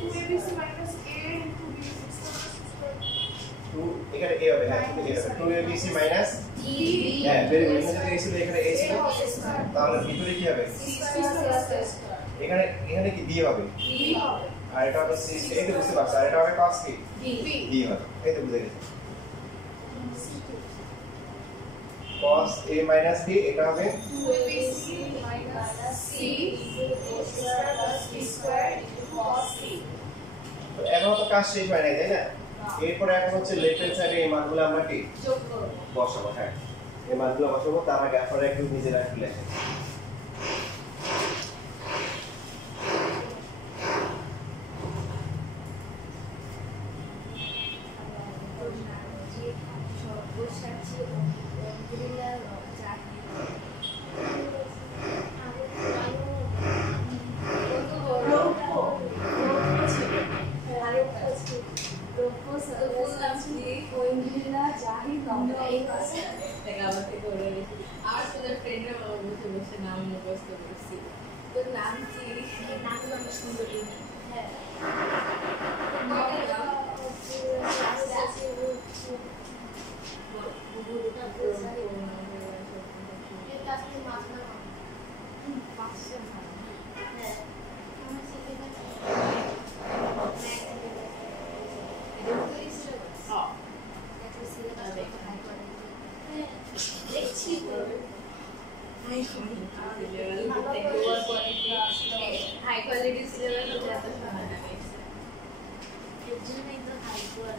2abc minus a into b square, 2 এখানে a হবে, হ্যাঁ ঠিক আছে 2abc মাইনাস b হ্যাঁ ভেরি গুড, এখানে a ছিল এখানে a ছিল, তাহলে ভিতরে কি হবে এখানে কি b হবে, আর এটা হবে c, এই তো বুঝতে পারছো, আর এটা হবে cos কি b হবে, এই তো বুঝে গেছো cos a minus b, এটা হবে 2abc minus c a square plus b square into cos c। তো এখন তো কাজ শেষ হয় নাই, তাই না? এরপরে এখন হচ্ছে লেফট হ্যান্ড সাইডে এই মানগুলো আমরা কি যোগ করব, বসাবো, হ্যাঁ এই মানগুলো বসাবো, তার আগে আপনারা একটু নিজেরা একটু লেখেন। আর তোদের ফ্রেন্ডরা বসে বসে নাম মুখস্থ করছি, তোর নাম কি? নামগুলো অনেক সুন্দর। হ্যাঁ অলরেডি সিলেবাস হতে এত সময় লাগে এর জন্যই তো হাইকো আর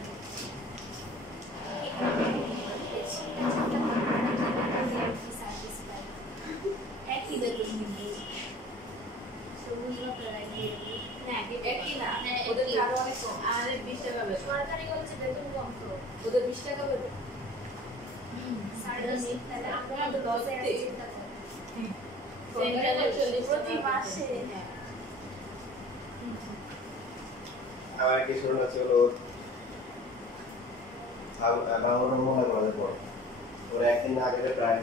একই বেতন কিন্তু সবুজ বা প্রাইভেট না একই না ওদের আরো অনেক কম আমাদের 20 টাকা বেতন সরকারি কলেজে বেতন কম তো ওদের 20 টাকা বেতন তাহলে আমরা তো লসে আছি চিন্তা কর সেন্ট্রালে 40 প্রতি মাসে আমার কি শুরু আছে হলো বাংলা মনে করার পর ওরা একদিন আগে প্রায়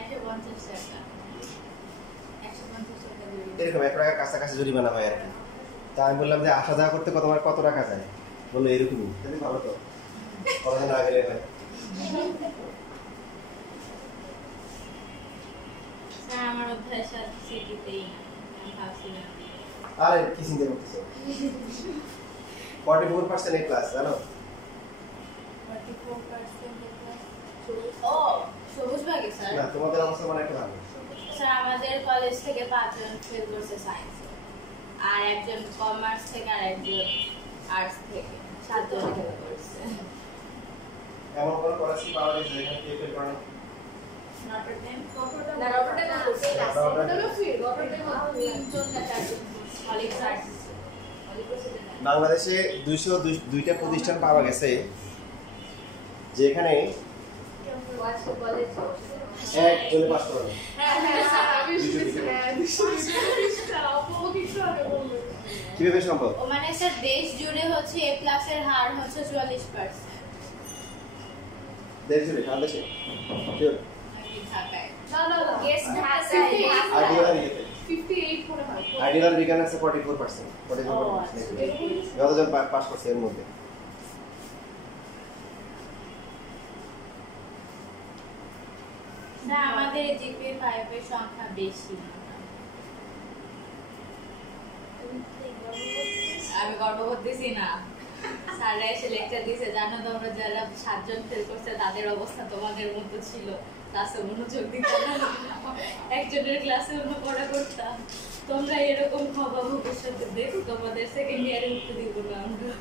150 টাকা 150 টাকা দিয়ে এরকম 1 টাকার কাছাকাছি জরিমানা হয় আর কি। তা আমি বললাম যে আসা যাওয়া করতে তোমার কত টাকা যায়, বললো এরকমই। তাহলে ভালো তো, কতদিন আগে হয়। স্যার আমার অভ্যাস আছে সিটিতেই না আমি ভাবছিলাম আরে কি চিন্তা করতেছো? 44% ক্লাস জানো? 44% ও সবুজ ভাগে স্যার না তোমাদের অবস্থা মানে একটা ভালো। স্যার আমাদের কলেজ থেকে 5 জন ফেল করছে সায়েন্স আর একজন কমার্স থেকে আর একজন আর্টস থেকে 7 জন ফেল করছে এমন কোন কলেজ কি পাওয়া গেছে যেখানে কেউ ফেল করে? নটরডেম না রবটে না ফেল আছে নটরডেমও ফেল রবটে 3 জন না 4 জন কলেজ আর্টস বাংলাদেশে 202টা প্রতিষ্ঠান পাওয়া গেছে যেখানে কলেজ একজনে পাস করে না। কিভাবে সম্ভব? ও মানে স্যার দেশ জুড়ে হচ্ছে এ ক্লাসের হার হচ্ছে 44% দেশ জুড়ে সারা দেশে কেউ নাকি ঢাকায় গেস্ট ঢাকায় আইডিয়াল ইয়েতে 58 মনে হয় আইডিয়াল বিজ্ঞান আছে 44%। 44% যতজন পাস করছে এর মধ্যে। না আমাদের জিপিএ 5 এর সংখ্যা বেশি আমি গর্ব করতেছি না স্যাররা এসে লেকচার দিয়েছে জানো তোমরা যারা 7 জন ফেল করছে তাদের অবস্থা তোমাদের মতো ছিল ক্লাসে মনোযোগ দিতে না একজনের ক্লাসে অন্য পড়া করতাম তোমরা এরকম খবর ভবিষ্যতে দেখো তোমাদের সেকেন্ড ইয়ারে উঠতে দিব না আমরা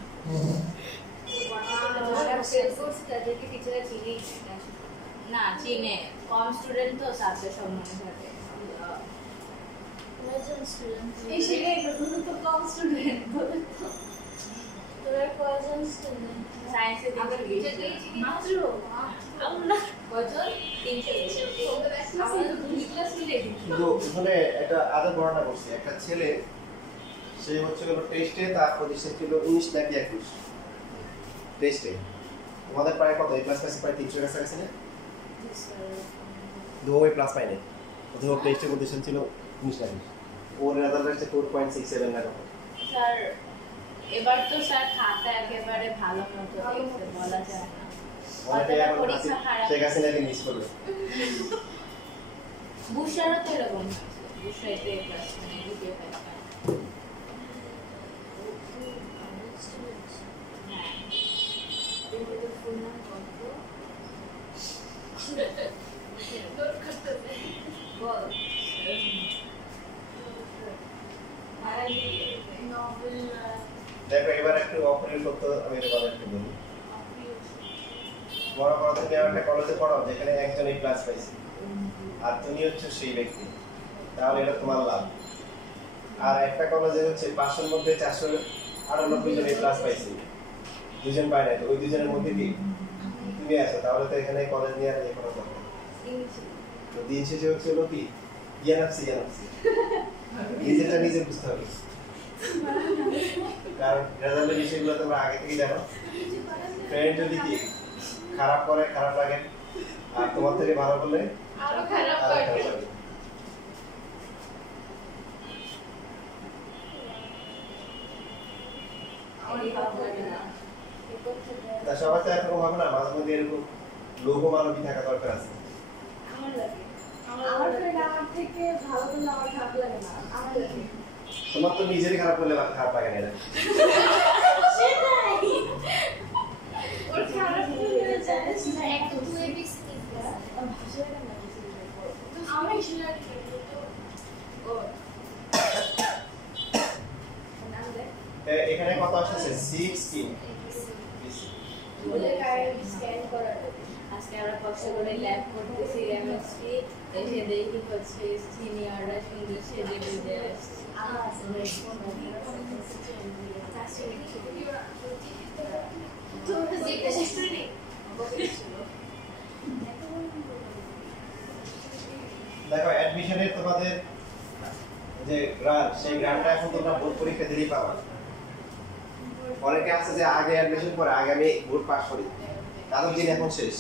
ফেল করছি তাদেরকে টিচাররা চিনেই না চিনে কম স্টুডেন্ট তো সাথে সম্মান থাকে কয়জন স্টুডেন্ট এই সেটাই তো কম স্টুডেন্ট তোরা কয়জন স্টুডেন্ট সায়েন্সে আগে দিকে মাত্র আমরা কয়জন 300 আমরা তো 2 ক্লাস মিলে কিন্তু ওখানে একটা আদর বর্ণনা করছি, একটা ছেলে সে হচ্ছে হলো টেস্টে তার পজিশন ছিল 19 নাকি 21 টেস্টে। তোমাদের প্রায় কত এই ক্লাস ক্লাসে প্রায় 300 এর কাছাকাছি না? দুই প্লাস পাইনি। অথবা টেস্টের পজিশন ছিল 19 নাকি, ওর রেজাল্ট হচ্ছে 4.67 না কত। স্যার এবার তো স্যার খাতা একেবারে ভালো মতো দেখতে বলা যায় না অনেকে অতটা এখন পরীক্ষা খারাপ শেখ হাসিনাকে মিস করবে। বুশারও তো এরকম হয়েছে বুশাইতে ক্লাস মানে দ্বিতীয় ক্লাস হ্যাঁ তোদের ফুল নাম কত বল নোবেল দেখো এবার একটু অপ্রিয় তথ্য আমি তোমাদের একটু বলি। মনে করো তুমি একটা কলেজে পড়ো যেখানে একজন এই ক্লাস পাইছে আর তুমি হচ্ছে সেই ব্যক্তি, তাহলে এটা তোমার লাভ। আর একটা কলেজে হচ্ছে 500 এর মধ্যে 498 জন এই ক্লাস পাইছে, দুজন পায় না, তো ওই দুজনের মধ্যে কি তুমি আছো, তাহলে তো এখানে কলেজ নিয়ে আর কোনো কথা নেই। তো দিন শেষে হচ্ছে হলো কি ইয়ানাপসি নিজেটা নিজে বুঝতে হবে, কারণ রেজাল্টের বিষয়গুলো তোমরা আগে থেকে জানো। ফ্রেন্ড যদি কি খারাপ করে খারাপ লাগে, আর তোমার থেকে ভালো করলে আরো খারাপ আরো লাগে খারাপ লাগে। আমার ভালো লাগে না না সবাই তো এরকম হবে না, মাঝে মধ্যে এরকম লোভ মানবী থাকা দরকার আছে। আমার লাগে আমার ফ্রেন্ড আমার থেকে ভালো করলে আমার খারাপ লাগে না আমার লাগে তোমার তো নিজেরই খারাপ করলে খারাপ লাগে না। সেটাই ওর খারাপ হয়ে যায় একটু তুই এবিসি দিবা ভাষাটা না আমি শিলার ও এখানে কত আসছে 6 কি বলে কারেন্ট স্ক্যান করা আজকে আমরা কষ্ট করে ল্যাব করতেছি কেমিস্ট্রি এসে দেখি হচ্ছে সিনিয়ররা ইংলিশে যে বুঝে আসছে দেখো অ্যাডমিশনের তোমাদের যে গ্রান্ট সেই গ্রান্টটা এখন তোমরা বোর্ড পরীক্ষা দিলেই পাবা। অনেকে আছে যে আগে অ্যাডমিশন করে আগে আমি বোর্ড পাস করি, তাদের দিন এখন শেষ।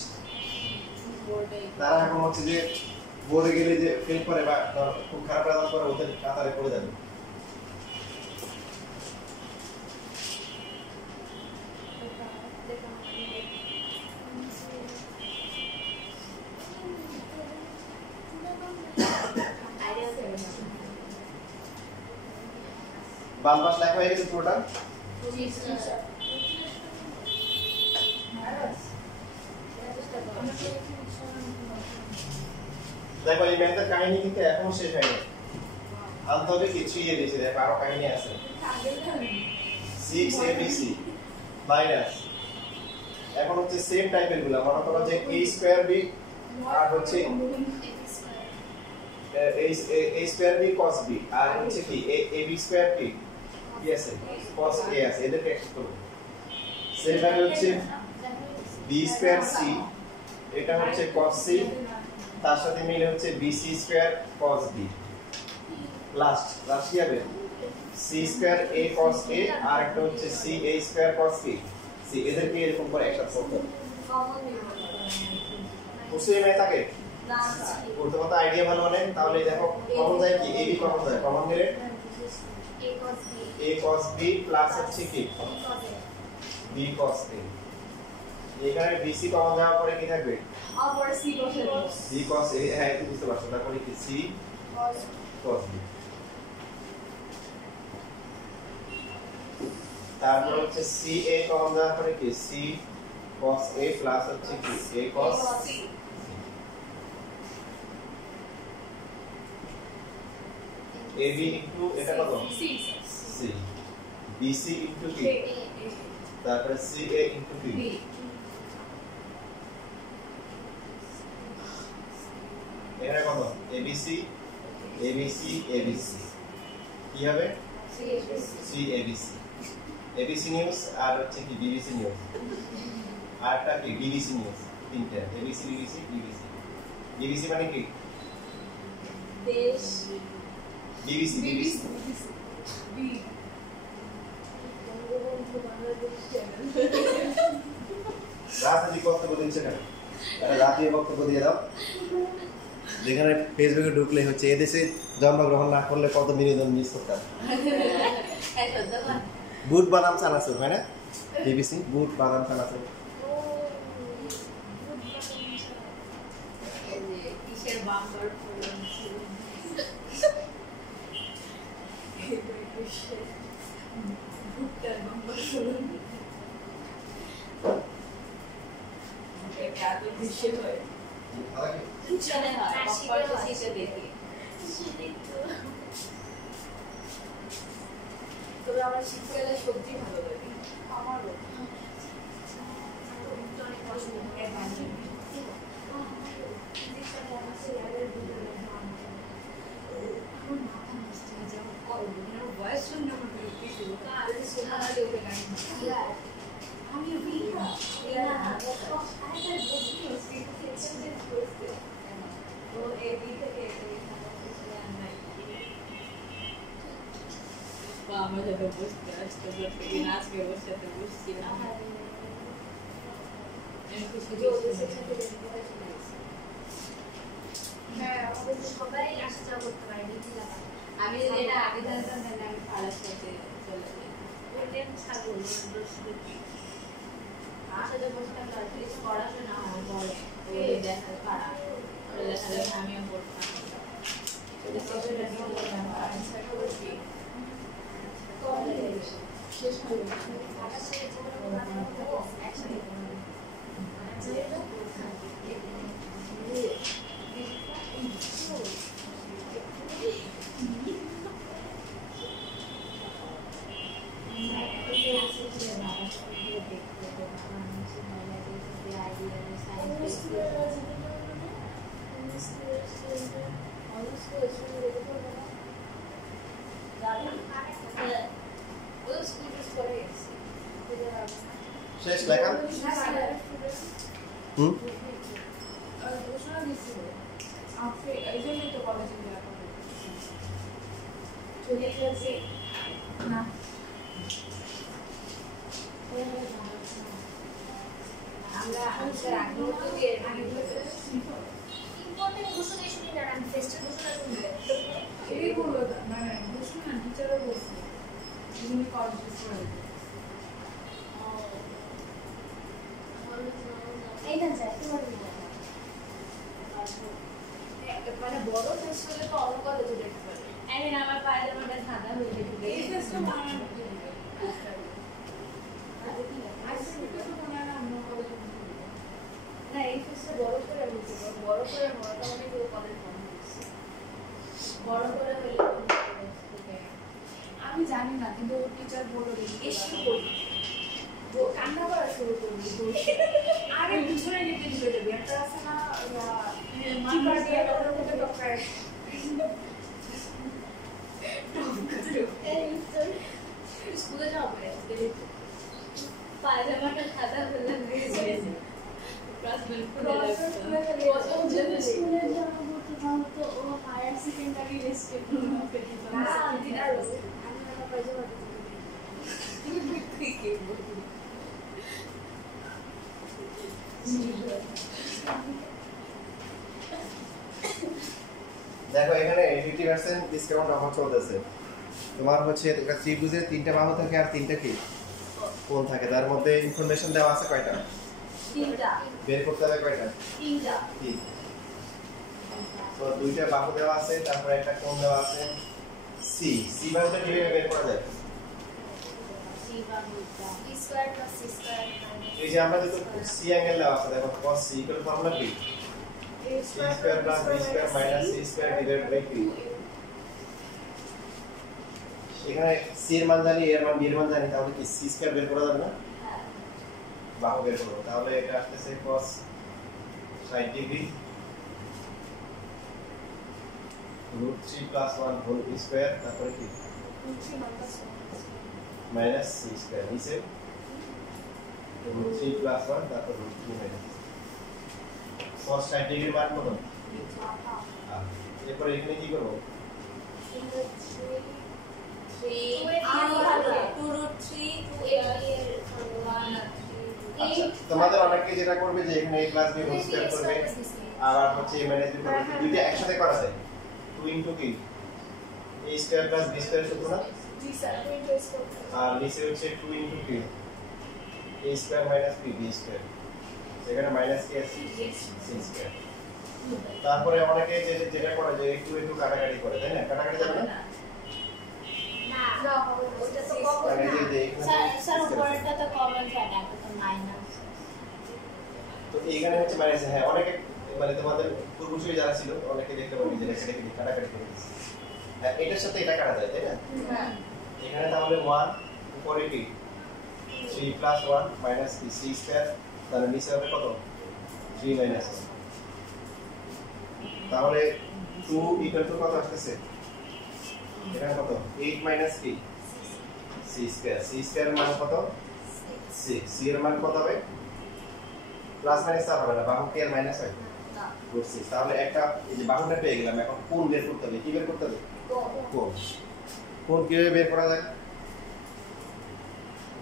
তারা এখন হচ্ছে যে বোর্ডে গেলে যে ফেল করে বা খুব খারাপ রেজাল্ট করে ওদের কাতারে পড়ে যাবে। বাম পাশ লেখা হয়ে গেছে পুরোটা। দেখো এই ম্যাথের কাহিনী কিন্তু এখনো শেষ হয়নি, আনতে হবে কিছু ইয়ে দিয়েছে, দেখো আরো কাহিনী আছে। 6abc মাইনাস এখন হচ্ছে সেম টাইপের গুলো, মনে করো যে a স্কয়ার b আর হচ্ছে a square b cos b আর হচ্ছে কি ab স্কয়ার কি আছে cos a আছে, এদেরকে একসাথে করব। সেম ভাবে হচ্ছে b স্কয়ার c, এটা হচ্ছে cos c, তার সাথে মিলে হচ্ছে bc square cos b last কি হবে c square a cos a আর একটা হচ্ছে c a square cos b c, এদেরকে এরকম করে একসাথে করতে হবে। বুঝতে মেয়ে থাকে করতে কত আইডিয়া ভালো মানে, তাহলে দেখো কমন যায় কি ab কমন যায়, কমন গেলে a cos b প্লাস হচ্ছে কি b cos a, এখানে bc কমন যাওয়ার পরে কি থাকবে আবার c বসে b cos a, হ্যাঁ এটা বুঝতে পারছো, তারপরে কি c cos b, তারপর হচ্ছে c a কমন যাওয়ার পরে কি c cos a প্লাস হচ্ছে কি a cos c, ab into এটা কত c bc ইনটু কি তারপরে ca ইনটু b, এখানে কত abc abc abc কি হবে c abc abc নিউজ আর হচ্ছে কি bbc নিউজ আরটা কি bbc নিউজ, তিনটা abc bbc bbc bbc মানে কি দেশ bbc bbc b Bangabandhu Bangladesh channel রাজনৈতিক বক্তব্য দিচ্ছে কেন, তাহলে জাতীয় বক্তব্য দিয়ে দাও। যেখানে ফেসবুকে ঢুকলে হচ্ছে এদেশে জন্মগ্রহণ না করলে কত বিনোদন মিস করতাম। বুট বাদাম চানাচুর হয় না বিবিসি, বুট বাদাম চানাচুর কিসের বাম্পার ফলন ভুট্টার বাম্পার ফলন এটা তো দেশে হয় চলে হয় বাম্পার তো শীতে দেখি তবে আমার শীতকালে সবজি ভালো লাগে আমারও অনেক পছন্দ বয়স শুনে আমার বিরক্তি ছিল আমি আমার সাথে বসতে আসতে প্রত্যেকদিন আজকে ওর সাথে বসছিলাম সবাই আসা করতে পারে আমি যদি এটা আগে জানতাম তাহলে আমি পাড়ার সাথে চলে যেতাম আমার সাথে বসতাম তো অ্যাটলিস্ট পড়াশোনা আমার পরে ওদের দেখা পাড়া ওদের দেখালে আমিও পড়তাম শেষ করে শেষ লেখা হুম ইম্পর্টেন্ট ঘোষণা শুনি না আমি ফেস্টের ঘোষণা শুনবে এই বললো মানে ঘোষণা টিচারও বলছে তুমি কলেজ করে এই না যায় তোমার মানে বড় ফেস্ট হলে তো অন্য কলেজে দেখতে পারে আমি না আমার পায়জামাটা সাদা হয়ে গেছে এই ফেস্টটা মানে আইসিটি তো মনে হয় না অন্য কলেজে না এই ফেস্টটা বড় করে বলতে পারো বড় করে মনে অনেক কলেজ বন্ধ করছে বড় করে হলে আমি জানি না কিন্তু টিচার বললো এসে করবি কান্না করা শুরু করবি আরে পিছনে লিখে দিবে দেবে একটা আছে না মানবার দিয়ে ওটার মধ্যে টপকায় স্কুলে যাওয়া পরে পায়জামাটা সাদা হলে হয়ে গেছে ক্লাস স্কুলে যাওয়া বলতে তো ও হায়ার সেকেন্ডারি রেস্টে আমি আমার পায়জামাটা দেখো এখানে 50% ডিসকাউন্ট অফার চলতেছে তোমার হচ্ছে একটা ত্রিভুজের তিনটা বাহু থাকে আর তিনটা কি কোণ থাকে তার মধ্যে ইনফরমেশন দেওয়া আছে কয়টা তিনটা বের করতে হবে কয়টা তিনটা কি তো দুইটা বাহু দেওয়া আছে তারপরে একটা কোণ দেওয়া আছে সি সি বাহুটা কিভাবে বের করা যায় এই যে আমরা যেহেতু সি অ্যাঙ্গেল দেওয়া আছে দেখো cos c ইকুয়াল ফর্মুলা কি c square plus b square minus c square divided by 3 এখানে c এর মান জানি এর মান b এর মান জানি তাহলে কি c স্কয়ার বের করা যাবে না বাহু বের করব তাহলে এটা আসছে cos 60 ডিগ্রি √3 + 1 হোল স্কয়ার তারপরে কি মাইনাস c স্কয়ার নিচে √3 + 1 তারপর √3 মাইনাস cos 60 ডিগ্রির মান কত এরপর এখানে কি করব তোমাদের অনেকে যেটা করবে যে এখানে a + b হোল স্কয়ার করবে আবার হচ্ছে a - b করবে দুইটা একসাথে করা যায় 2 ইনটু কি a square plus b square সূত্র না জি স্যার আর নিচে হচ্ছে 2 ইনটু কি a square minus b square এখানে মাইনাস কি আছে c স্কয়ার তারপরে অনেকে যেটা করে যে একটু একটু কাটাকাটি করে তাই না কাটাকাটি যাবে না না ওটা তো কমন মানে না যে এখানে স্যার উপরেরটা তো কমন যায় না এটা তো মাইনাস তো এইখানে হচ্ছে মাইনাস হ্যাঁ অনেকে মানে তোমাদের পূর্বসূরি যারা ছিল অনেকে দেখতে পাবে যে লেখা দেখে কাটাকাটি করে দিচ্ছে হ্যাঁ এটার সাথে এটা কাটা যায় তাই না হ্যাঁ এখানে তাহলে 1 উপরে কি 3 + 1 মাইনাস c স্কয়ার তাহলে নিচে হবে কত 3 মাইনাস 1 তাহলে 2 ইকুয়াল টু কত আসছে এখানে কত 8 মাইনাস কি c স্কয়ার c স্কয়ার মান কত 6 c এর মান কত হবে প্লাস মাইনাস হবে না বাহু কি আর মাইনাস হয় না √6 তাহলে একটা এই যে বাহুটা পেয়ে গেলাম এখন কোণ বের করতে হবে কি বের করতে হবে কোণ কোণ কিভাবে বের করা যায়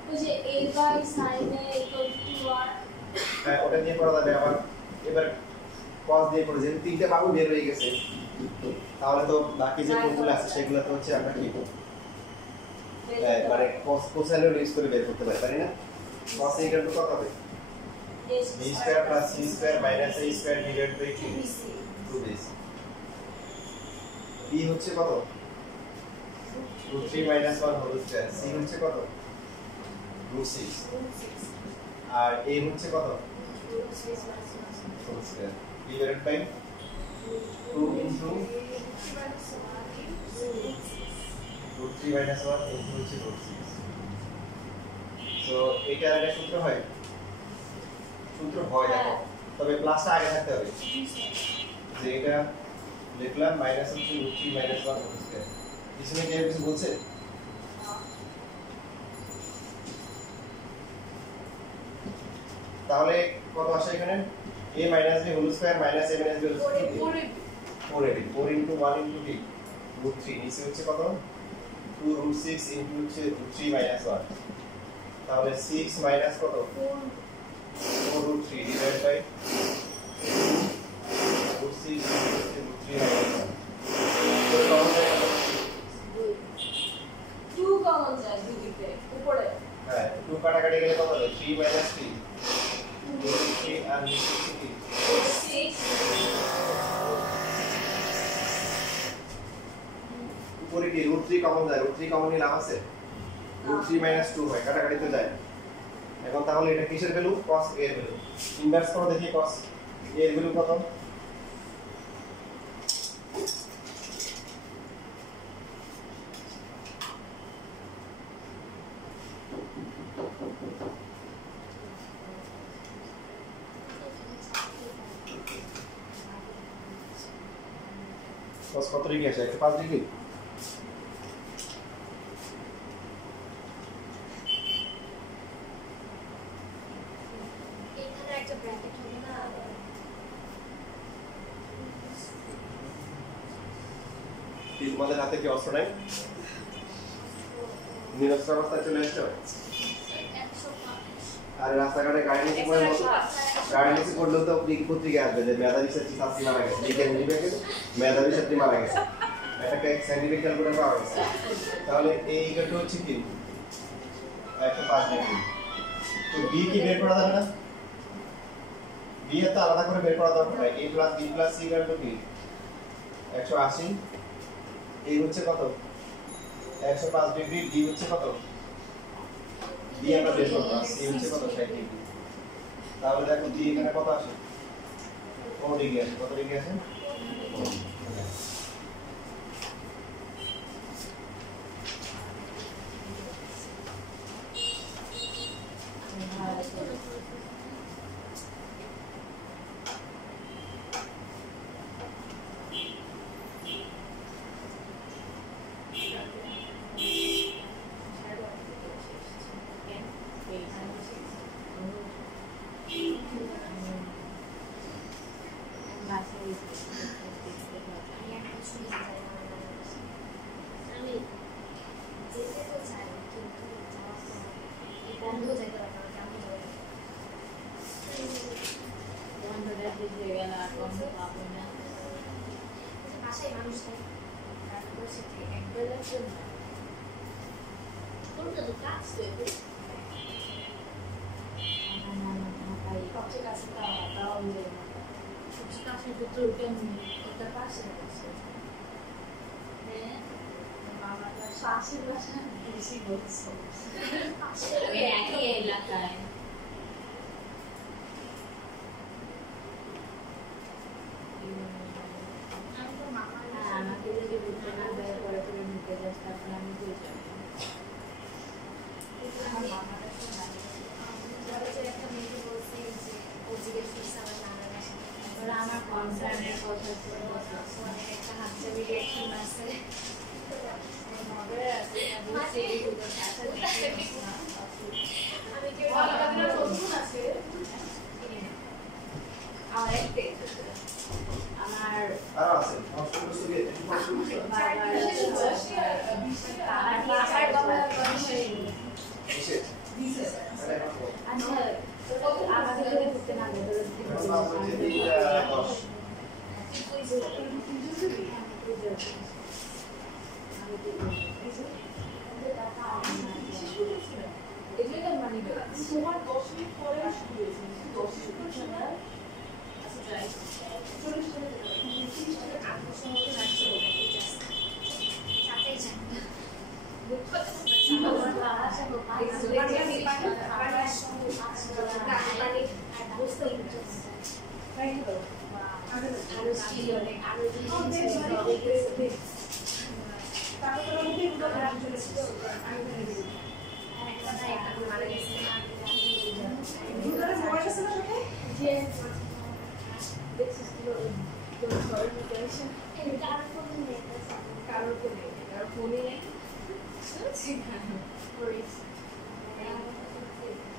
ওই যে a by sin a = 1 হ্যাঁ ওটা দিয়ে করা যাবে আবার এবার cos দিয়ে করে যেহেতু তিনটা বাহু বের হয়ে গেছে তাহলে তো বাকি যে কোণগুলো আছে সেগুলো তো হচ্ছে আমরা কি মানে কোসাইন ইউজ করে বের করতে পারি না cos a = কত হবে b square plus c square minus a square divided by 2bc b হচ্ছে কত √3 - 1 হোল স্কয়ার c হচ্ছে কত √6 আর a হচ্ছে কত whole square divided by 2 into √3 - 1 into হচ্ছে √6 সো এটা একটা সূত্র হয় সূত্র হয় দেখো, তবে প্লাসটা আগে থাকতে হবে। যে এটা লিখলাম মাইনাস হচ্ছে √3 - 1 হোল স্কয়ার। পিছনে কি কিছু বলছে? তাহলে কত আসে এখানে? a - b whole square minus a - b whole square 4ab 4 * 1 * d √3 নিচে হচ্ছে কত? 2√6 * হচ্ছে √3 - 1। তাহলে 6 মাইনাস কত? 4√3 ডিভাইড বাই 2√6 * √3 - 1। তো কমন যায় কত? 2 কমন যায় দুইতে উপরে। হ্যাঁ 2 কাটাকাটি গেলে কত হবে? 3 - 3 3 আর নিচে হচ্ছে কি? 6 উপরে কি √3 কমন যায়? √3 কমন নিলে লাভ আছে? √3 - 2 হয়, কাটাকাটি তো যায়। এখন তাহলে এটা কিসের ভ্যালু? cos a এর ভ্যালু। ইনভার্স করো দেখি cos a এর ভ্যালু কত? cos কত ডিগ্রি আসে? 105 ডিগ্রি। এখানে একটা ব্র্যাকেট হবে না? কি তোমাদের হাতে কি অস্ত্র নাই? নিরস্ত্র অবস্থায় চলে এসছো? 105 আর রাস্তাঘাটে গাড়ি নিচে পড়ে গাড়ি নিচে পড়লেও তো পত্রিকা আসবে যে মেধাবী ছাত্রী মারা গেছে, বিজ্ঞান বিভাগে মেধাবী ছাত্রী মারা গেছে, এটাকে সাইন্টিফিক ক্যালকুলেটর পাওয়া গেছে। তাহলে এই ইকুয়ালটা হচ্ছে কি? 105 ডিগ্রি। তো বি কি বের করা যাবে না? বি এর তো আলাদা করে বের করা দরকার নাই। a + b + c equal two কি? 180। এই হচ্ছে কত? 105 ডিগ্রি। ডি হচ্ছে কত? ডি আমরা বের করব। সি হচ্ছে কত? 60 ডিগ্রি। তাহলে দেখো ডি এখানে কত আসে? 4 ডিগ্রি আসে। কত ডিগ্রি আসে? 4। আমি যেতে তো চাই কিন্তু যাওয়ার তো এই বন্ধ যেতে পারে না, কেমন যাবে? বাসায় মানুষ নেই, তারপর সেটি একবেলার জন্য কোনটা তো কাজ তো এগুলো সবচেয়ে কাছে সবচেয়ে কাছের ভিতর ওটা পাশে আছে। হ্যাঁ বাবাটা পাশের বাসা বেশি বলছো, একই এলাকায়। আমি তো মামার আমাকে যদি বুঝতে না দেয় পরে করে নিতে যাস তারপর আমি চলে যাবো। আমার মামাটা শোনা একটা মেয়েকে বলছে যে ও জিজ্ঞেস করছে আমার নানার বাসা, ওরা আমার কনসার্নের কথা অনেক একটা হাত চাবি রিয়াকশন আছে। আমি কেউ আমার আর আছে হসপিটাল সুবিধা একটু পড়াশোনা কিসে এটা এখন আমাদের যদি ঢুকতে না দেয় বলছে তোমার 10 মিনিট পরে শুরু হয়েছে 10 মিনিট সময় আচ্ছা যাই 40 মিনিট 30 টাকা 800 মতো লাগছে ওটাকে জাস্ট সাথেই যান মারা গেছে দুটোরে মোবাইল আছে না সাথে? যে দেখছিস কি হলো? তোর ঘরের মধ্যে এসে কার ফোন নেই কারোর তো নেই, কারোর ফোনই নেই। করিস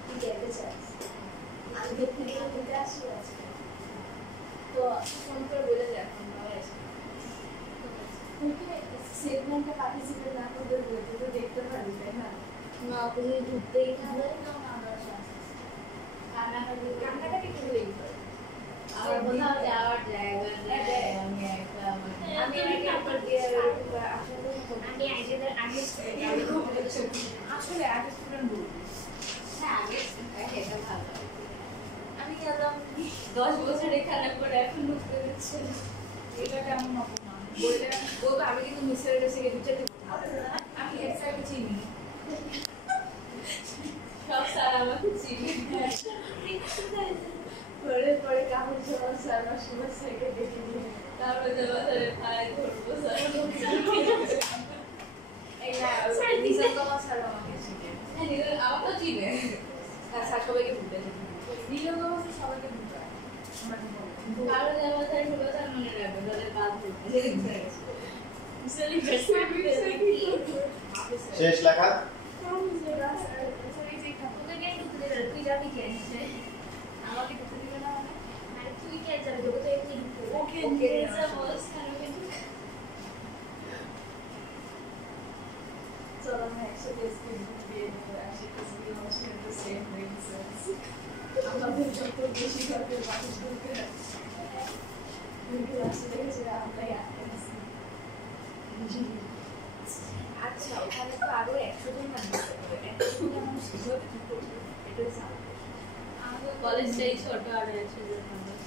তুই যেতে চাস আমি দেখতে দেখতে আসি আছে তো ফোন করে বলে দেয় ফোন পাওয়া আছে। তুই সেগমেন্টে পার্টিসিপেট না করলে বলতে তো দেখতে পারবি তাই না না তুমি ঢুকতেই না। কান্নাকাটি করলেই আমার কোথাও যাওয়ার জায়গা নেই, আমি একটা আমি আগে একবার দিয়ে আসলে আমি আগে আসলে আগে স্টুডেন্ট বলবি। হ্যাঁ আগে এটা ভালো। আমি গেলাম 10 বছর এখানে পরে এখন ঢুকতে দিচ্ছে না। এটা কেমন অপমান বললে বলবো আমি কিন্তু মিসের কাছে গিয়ে দিতে আমি একসাথে চিনি সব স্যার আমাকে চিনি পরে পরে কাপড় জমা স্যার আমার সময় থেকে দেখে নিয়ে তারপরে জমা ধরে পায়ে ধরবো স্যার এই না স্যার তোমার স্যার আমাকে চিনে আমাকে চিনে স্যার সবাইকে ভুলতে নীলম অবশ্য সবাইকে ভুলতে কারো জমা ধরে সবাই স্যার মনে রাখবে ধরে পা ধরবে শেষ লেখা তুই যাবি কে আমাকে ঢুকতে দিবে না মানে তুই কে যাবি তোকে তো এমনি ঢুকতে ওকে চলো আমরা একসাথে স্কুল দিয়ে আসি the same reasons. আমাদের যত বেশি ঘরের মানুষগুলোকে ক্লাসে দেখেছি আমরাই আটকেছি। আচ্ছা ওখানে তো আরো 100 জন মানুষ থাকবে, 100 জন মানুষ কিভাবে কি করবে এটাই জানতে। আমাদের কলেজটাই ছোট আর 100 জন মানুষ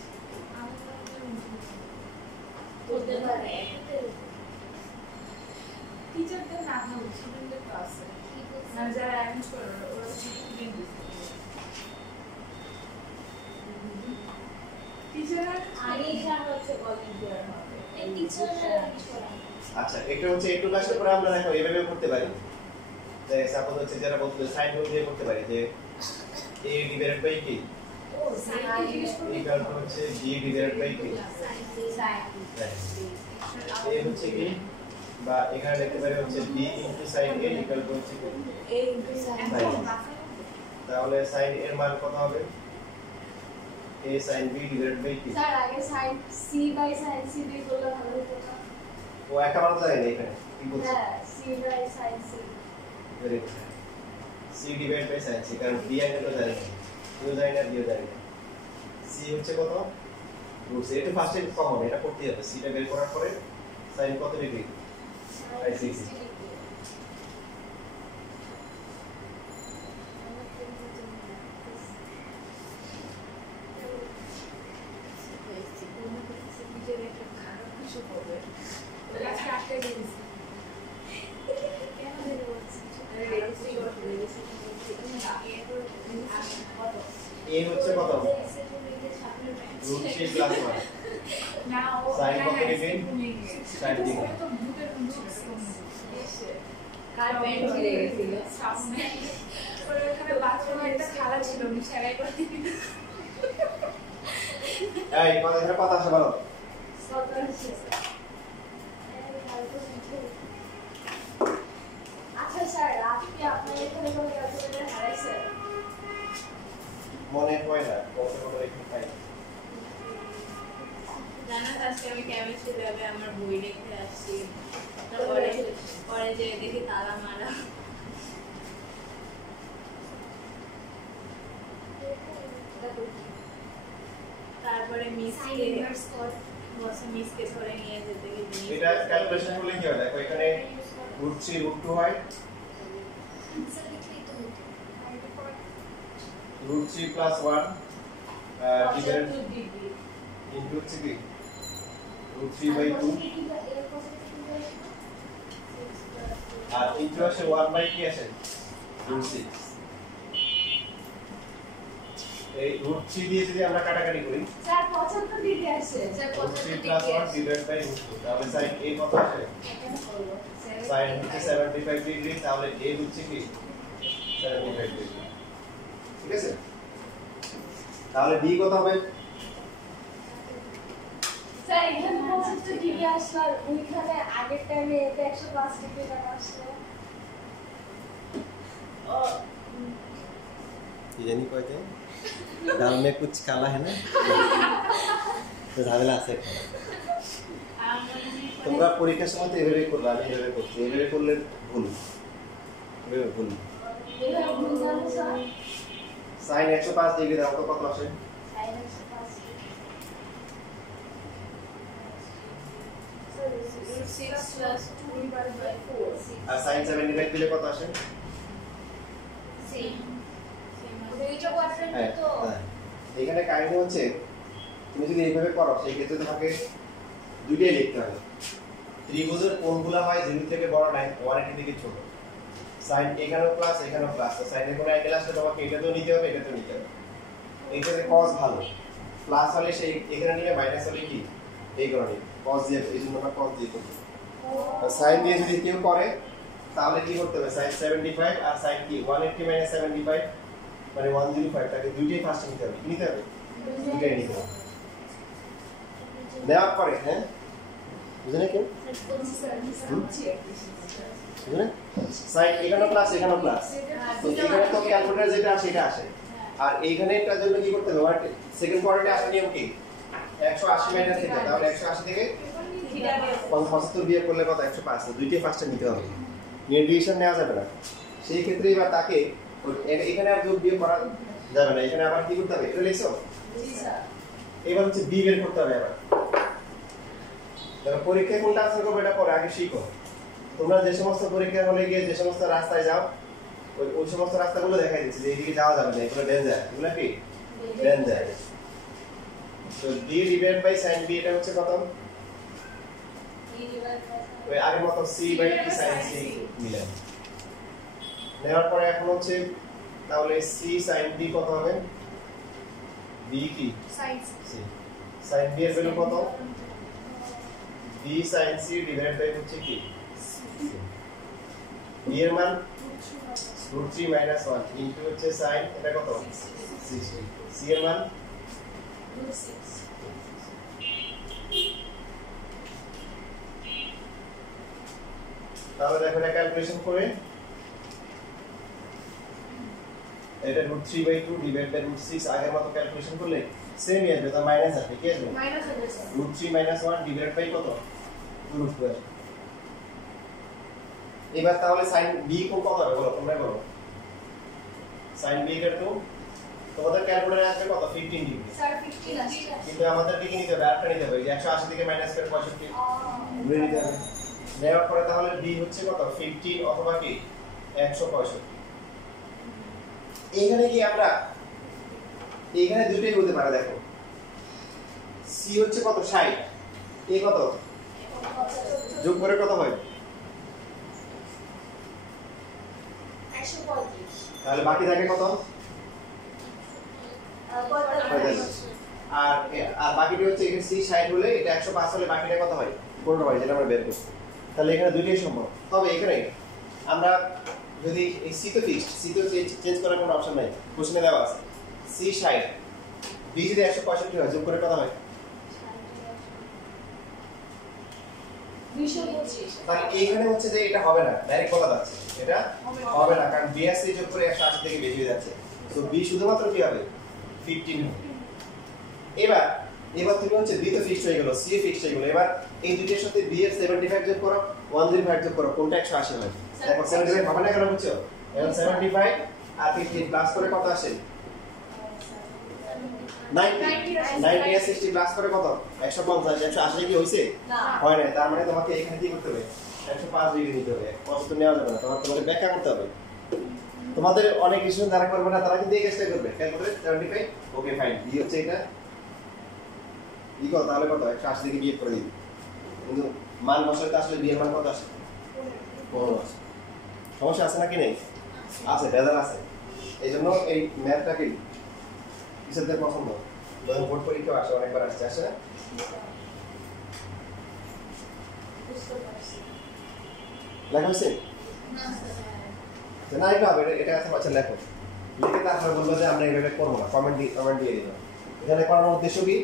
করতে পারে। টিচারদের না না স্টুডেন্টদের তো আছে না, যারা অ্যারেঞ্জ করে ওরা স্টুডেন্ট টিচার আগে হচ্ছে কলেজের হবে এই টিচাররা কিছু করে না। আচ্ছা এটা হচ্ছে একটু কাজ করে আমরা দেখো এভাবে করতে পারি যে সাপোজ হচ্ছে যারা বলতে সাইন রুল দিয়ে করতে পারি যে a ডিভাইডেড বাই k ও সাইন জিজ্ঞেস করবি ইকুয়াল টু হচ্ছে b divided by k a হচ্ছে কি বা এখানে লিখতে পারি হচ্ছে b sin a equal to হচ্ছে এই ইন্টারসেকশন তাহলে sin এর মান কত হবে a sin b divided by k sir আগে sine C by sine C দিয়ে করলে ভালো হতো না। ও একটা মান জানি না এখানে কি বলছে হ্যাঁ C by sine C very good c divide by sin c কারণ b অ্যাঙ্গেল তো জানি না ইউ জানি না বিও জানি না c হচ্ছে কত রুট এটা ফার্স্টে কমন এটা করতে হবে c টা বের করার পরে sin কত ডিগ্রি I see. a হচ্ছে কত রুট 3 প্লাস 1 না ও Sin কত ডিগ্রি? 60 ডিগ্রি তো ভূতের কার ব্যান্ড ছিঁড়ে গেছিল সামনে ওর ওখানে বাথরুমে একটা খালা ছিল আমি সেলাই করে দিবি এই কথা ধরে কথা আসে বলো আচ্ছা স্যার আপনি আপনার এখানে কোনো ক্যালকুলেটর হারাইছে মনে হয় না কত কত এখানে পাই জানা আজকে আমি কেমিস্ট্রি ল্যাবে আমার বই রেখে আসছি তারপরে পরে যে দেখি তালা মারা তারপরে মিসকে বসে মিসকে ধরে নিয়ে যেতে গিয়ে এটা ক্যালকুলেশন করলে কি হয় দেখো এখানে রুট 3 রুট 2 হয় রুট 3 প্লাস 1 ডিভাইডেড ইনটু হচ্ছে কি রুট 3 বাই 2 আর ইনটু আসে 1 বাই কি আসে রুট 6 এই রুট 3 দিয়ে যদি আমরা কাটাকাটি করি স্যার 75 ডিগ্রি আসে sir root 3 plus 1 divided by root 2 তাহলে sin a কত আসে sin হচ্ছে 75 ডিগ্রি তাহলে a হচ্ছে কি 75 ডিগ্রি ঠিক আছে তাহলে ডি কত হবে? স্যার এখানে বলছে তো ডিগ্রি আসলো আর ওইখানে আগের টাইমে এটা 105 ডিগ্রি টাকা আসলো ये जानी कहते हैं दाल में कुछ काला है ना তো ঝামেলা আছে তোমরা পরীক্ষার সময় তো এভাবে করবে আমি এভাবে করছি এভাবে করলে ভুল এভাবে ভুল এটা ভুল জানো স্যার sin 105 ডিগ্রি দাও তো কত আসে sin 105 6 plus 2 divided by 4 R sin 75 দিলে কত আসে সেম দুইটা কোয়াড্রেন্ট হ্যাঁ তো হ্যাঁ এখানে কাহিনী হচ্ছে তুমি যদি এইভাবে করো সেই ক্ষেত্রে তোমাকে দুইটাই লিখতে হবে ত্রিভুজের কোণগুলো হয় 0 থেকে বড় নাই 180 থেকে ছোট sin এখানেও প্লাস এখানেও প্লাস তো sin এর কোন অ্যাঙ্গেল আসলে তোমাকে এটাতেও নিতে হবে এটাতেও নিতে হবে এইটাতে cos ভালো প্লাস হলে সেই এখানে নিয়ে মাইনাস হলে কি এই কারণে cos দিয়ে এই জন্য আমরা cos দিয়ে করব sin দিয়ে যদি কেউ করে তাহলে কি করতে হবে sin 75 আর sin কি 180 মাইনাস 75 মানে 105 তাকে দুইটাই ফার্স্ট নিতে হবে কি নিতে হবে দুইটাই নিতে হবে নেওয়ার পরে হ্যাঁ বুঝলেন কি বুঝলেন sin এখানেও প্লাস এখানেও প্লাস তো এখানে তো ক্যালকুলেটর যেটা আসে এটা আসে আর এইখানে এটার জন্য কি করতে হবে সেকেন্ড কোয়াড্রেন্টে আসার নিয়ম কি 180 মাইনাস থিটা তাহলে 180 থেকে 75 বিয়োগ করলে কত 105 দুইটাই ফার্স্টে নিতে হবে নির্ডিভিশন নেওয়া যাবে না সেই ক্ষেত্রে এবার তাকে এখানে আর যোগ বিয়োগ করা যাবে না এখানে আবার কি করতে হবে এটা লিখছো জি স্যার এবার হচ্ছে বি বের করতে হবে আবার তাহলে পরীক্ষায় কোনটা আনসার করবে এটা পরে আগে শিখো তোমরা যে সমস্ত পরীক্ষা হলে গিয়ে যে সমস্ত রাস্তায় যাও ওই সমস্ত রাস্তাগুলো দেখাই দিচ্ছি যে এইদিকে যাওয়া যাবে না এগুলো ডেঞ্জার এগুলো কি ডেঞ্জার তো D divide by sin b এটা হচ্ছে কত ওই আগের মতো c by t sin c মিলান নেওয়ার পরে এখন হচ্ছে তাহলে c sin b কত হবে b কি sin c sin b এর ভ্যালু কত b sin c divide by হচ্ছে কি b এর মান √3 1 ইনটু হচ্ছে sin এটা কত 60 c এর মান √6 তাহলে দেখো এটা ক্যালকুলেশন করে এটা √3/2 ডিভাইড বাই √6 আগের মতো ক্যালকুলেশন করলে সেমই আসবে তো মাইনাস আসবে কি আসবে মাইনাস হবে স্যার √3 - 1 ডিভাইড বাই কত √2 এবার তাহলে sin b কত হবে বলো তোমরা বলো sin b এর তো তোমাদের ক্যালকুলেটরে আসবে কত 15 ডিগ্রি স্যার 15 আসছে কিন্তু আমাদের কি নিতে হবে আরেকটা নিতে হবে 180 থেকে মাইনাস করে 65 ঘুরে নিতে হবে নেওয়ার পরে তাহলে b হচ্ছে কত 15 অথবা কি 165 এখানে কি আমরা এখানে দুটোই হতে পারে দেখো c হচ্ছে কত 60 a কত যোগ করে কত হয় 135 তাহলে বাকি থাকে কত আর আর বাকিটা হচ্ছে এখানে c 60 হলে এটা 105 হলে বাকিটা কত হয় 15 হয় যেটা আমরা বের করব তাহলে এখানে দুটোই সম্ভব তবে এখানে আমরা যদি এই c তো ফিক্সড c তো চেঞ্জ করার কোনো অপশন নাই কোশ্চেনে দেওয়া আছে c 60 b যদি 165 হয় যোগ করে কত হয় 225 তাহলে এইখানে হচ্ছে যে এটা হবে না ডাইরেক্ট বলা যাচ্ছে এটা হবে না কারণ b আর c যোগ করে 180 থেকে বেশি হয়ে যাচ্ছে তো b শুধুমাত্র কি হবে 15 হবে এবার তুমি হচ্ছে b তো ফিক্সড হয়ে গেল c ফিক্সড হয়ে গেল এবার এই দুইটার সাথে b এর 75 যোগ করো 105 যোগ করো কোনটা 180 হয় দেখো 75 হবে না কেন বুঝছো এখন 75 আর 15 প্লাস করে কত আসে 90 আর 60 প্লাস করে কত 150 180 কি হইছে না হয় না তার মানে তোমাকে এখানে কি করতে হবে 105 ডিগ্রি নিতে হবে কষ্ট নেওয়া যাবে না তোমাকে ব্যাখ্যা করতে হবে তোমাদের অনেক কিছু যারা করবে না তারা কিন্তু এই কাজটা করবে ক্যালকুলেট 75 ওকে ফাইন বি হচ্ছে এটা ই কত তাহলে কত 180 থেকে বিয়োগ করে দিবি কিন্তু মান বসাতে আসলে বি এর মান কত আসে 15 আসে সমস্যা আছে নাকি নেই আছে রেজাল্ট আছে এইজন্য এই ম্যাথটাকে কিসের পছন্দ যখন বোর্ড পরীক্ষা আসে অনেকবার আসছে আসে না বুঝতে পারছি লেখা হয়েছে না স্যার না এটা হবে এটা আছে আচ্ছা লেখো লিখে তারপরে বলবো যে আমরা এইভাবে করবো না, কমেন্ট দিয়ে দিবো। এখানে করানোর উদ্দেশ্য কি,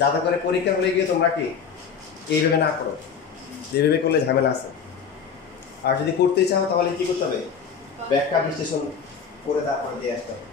যাতে করে পরীক্ষা হলে গিয়ে তোমরা কি এইভাবে না করো, এইভাবে করলে ঝামেলা আছে। আর যদি করতে চাও তাহলে কি করতে হবে, ব্যাখ্যা বিশ্লেষণ করে তারপরে দিয়ে আসতে হবে।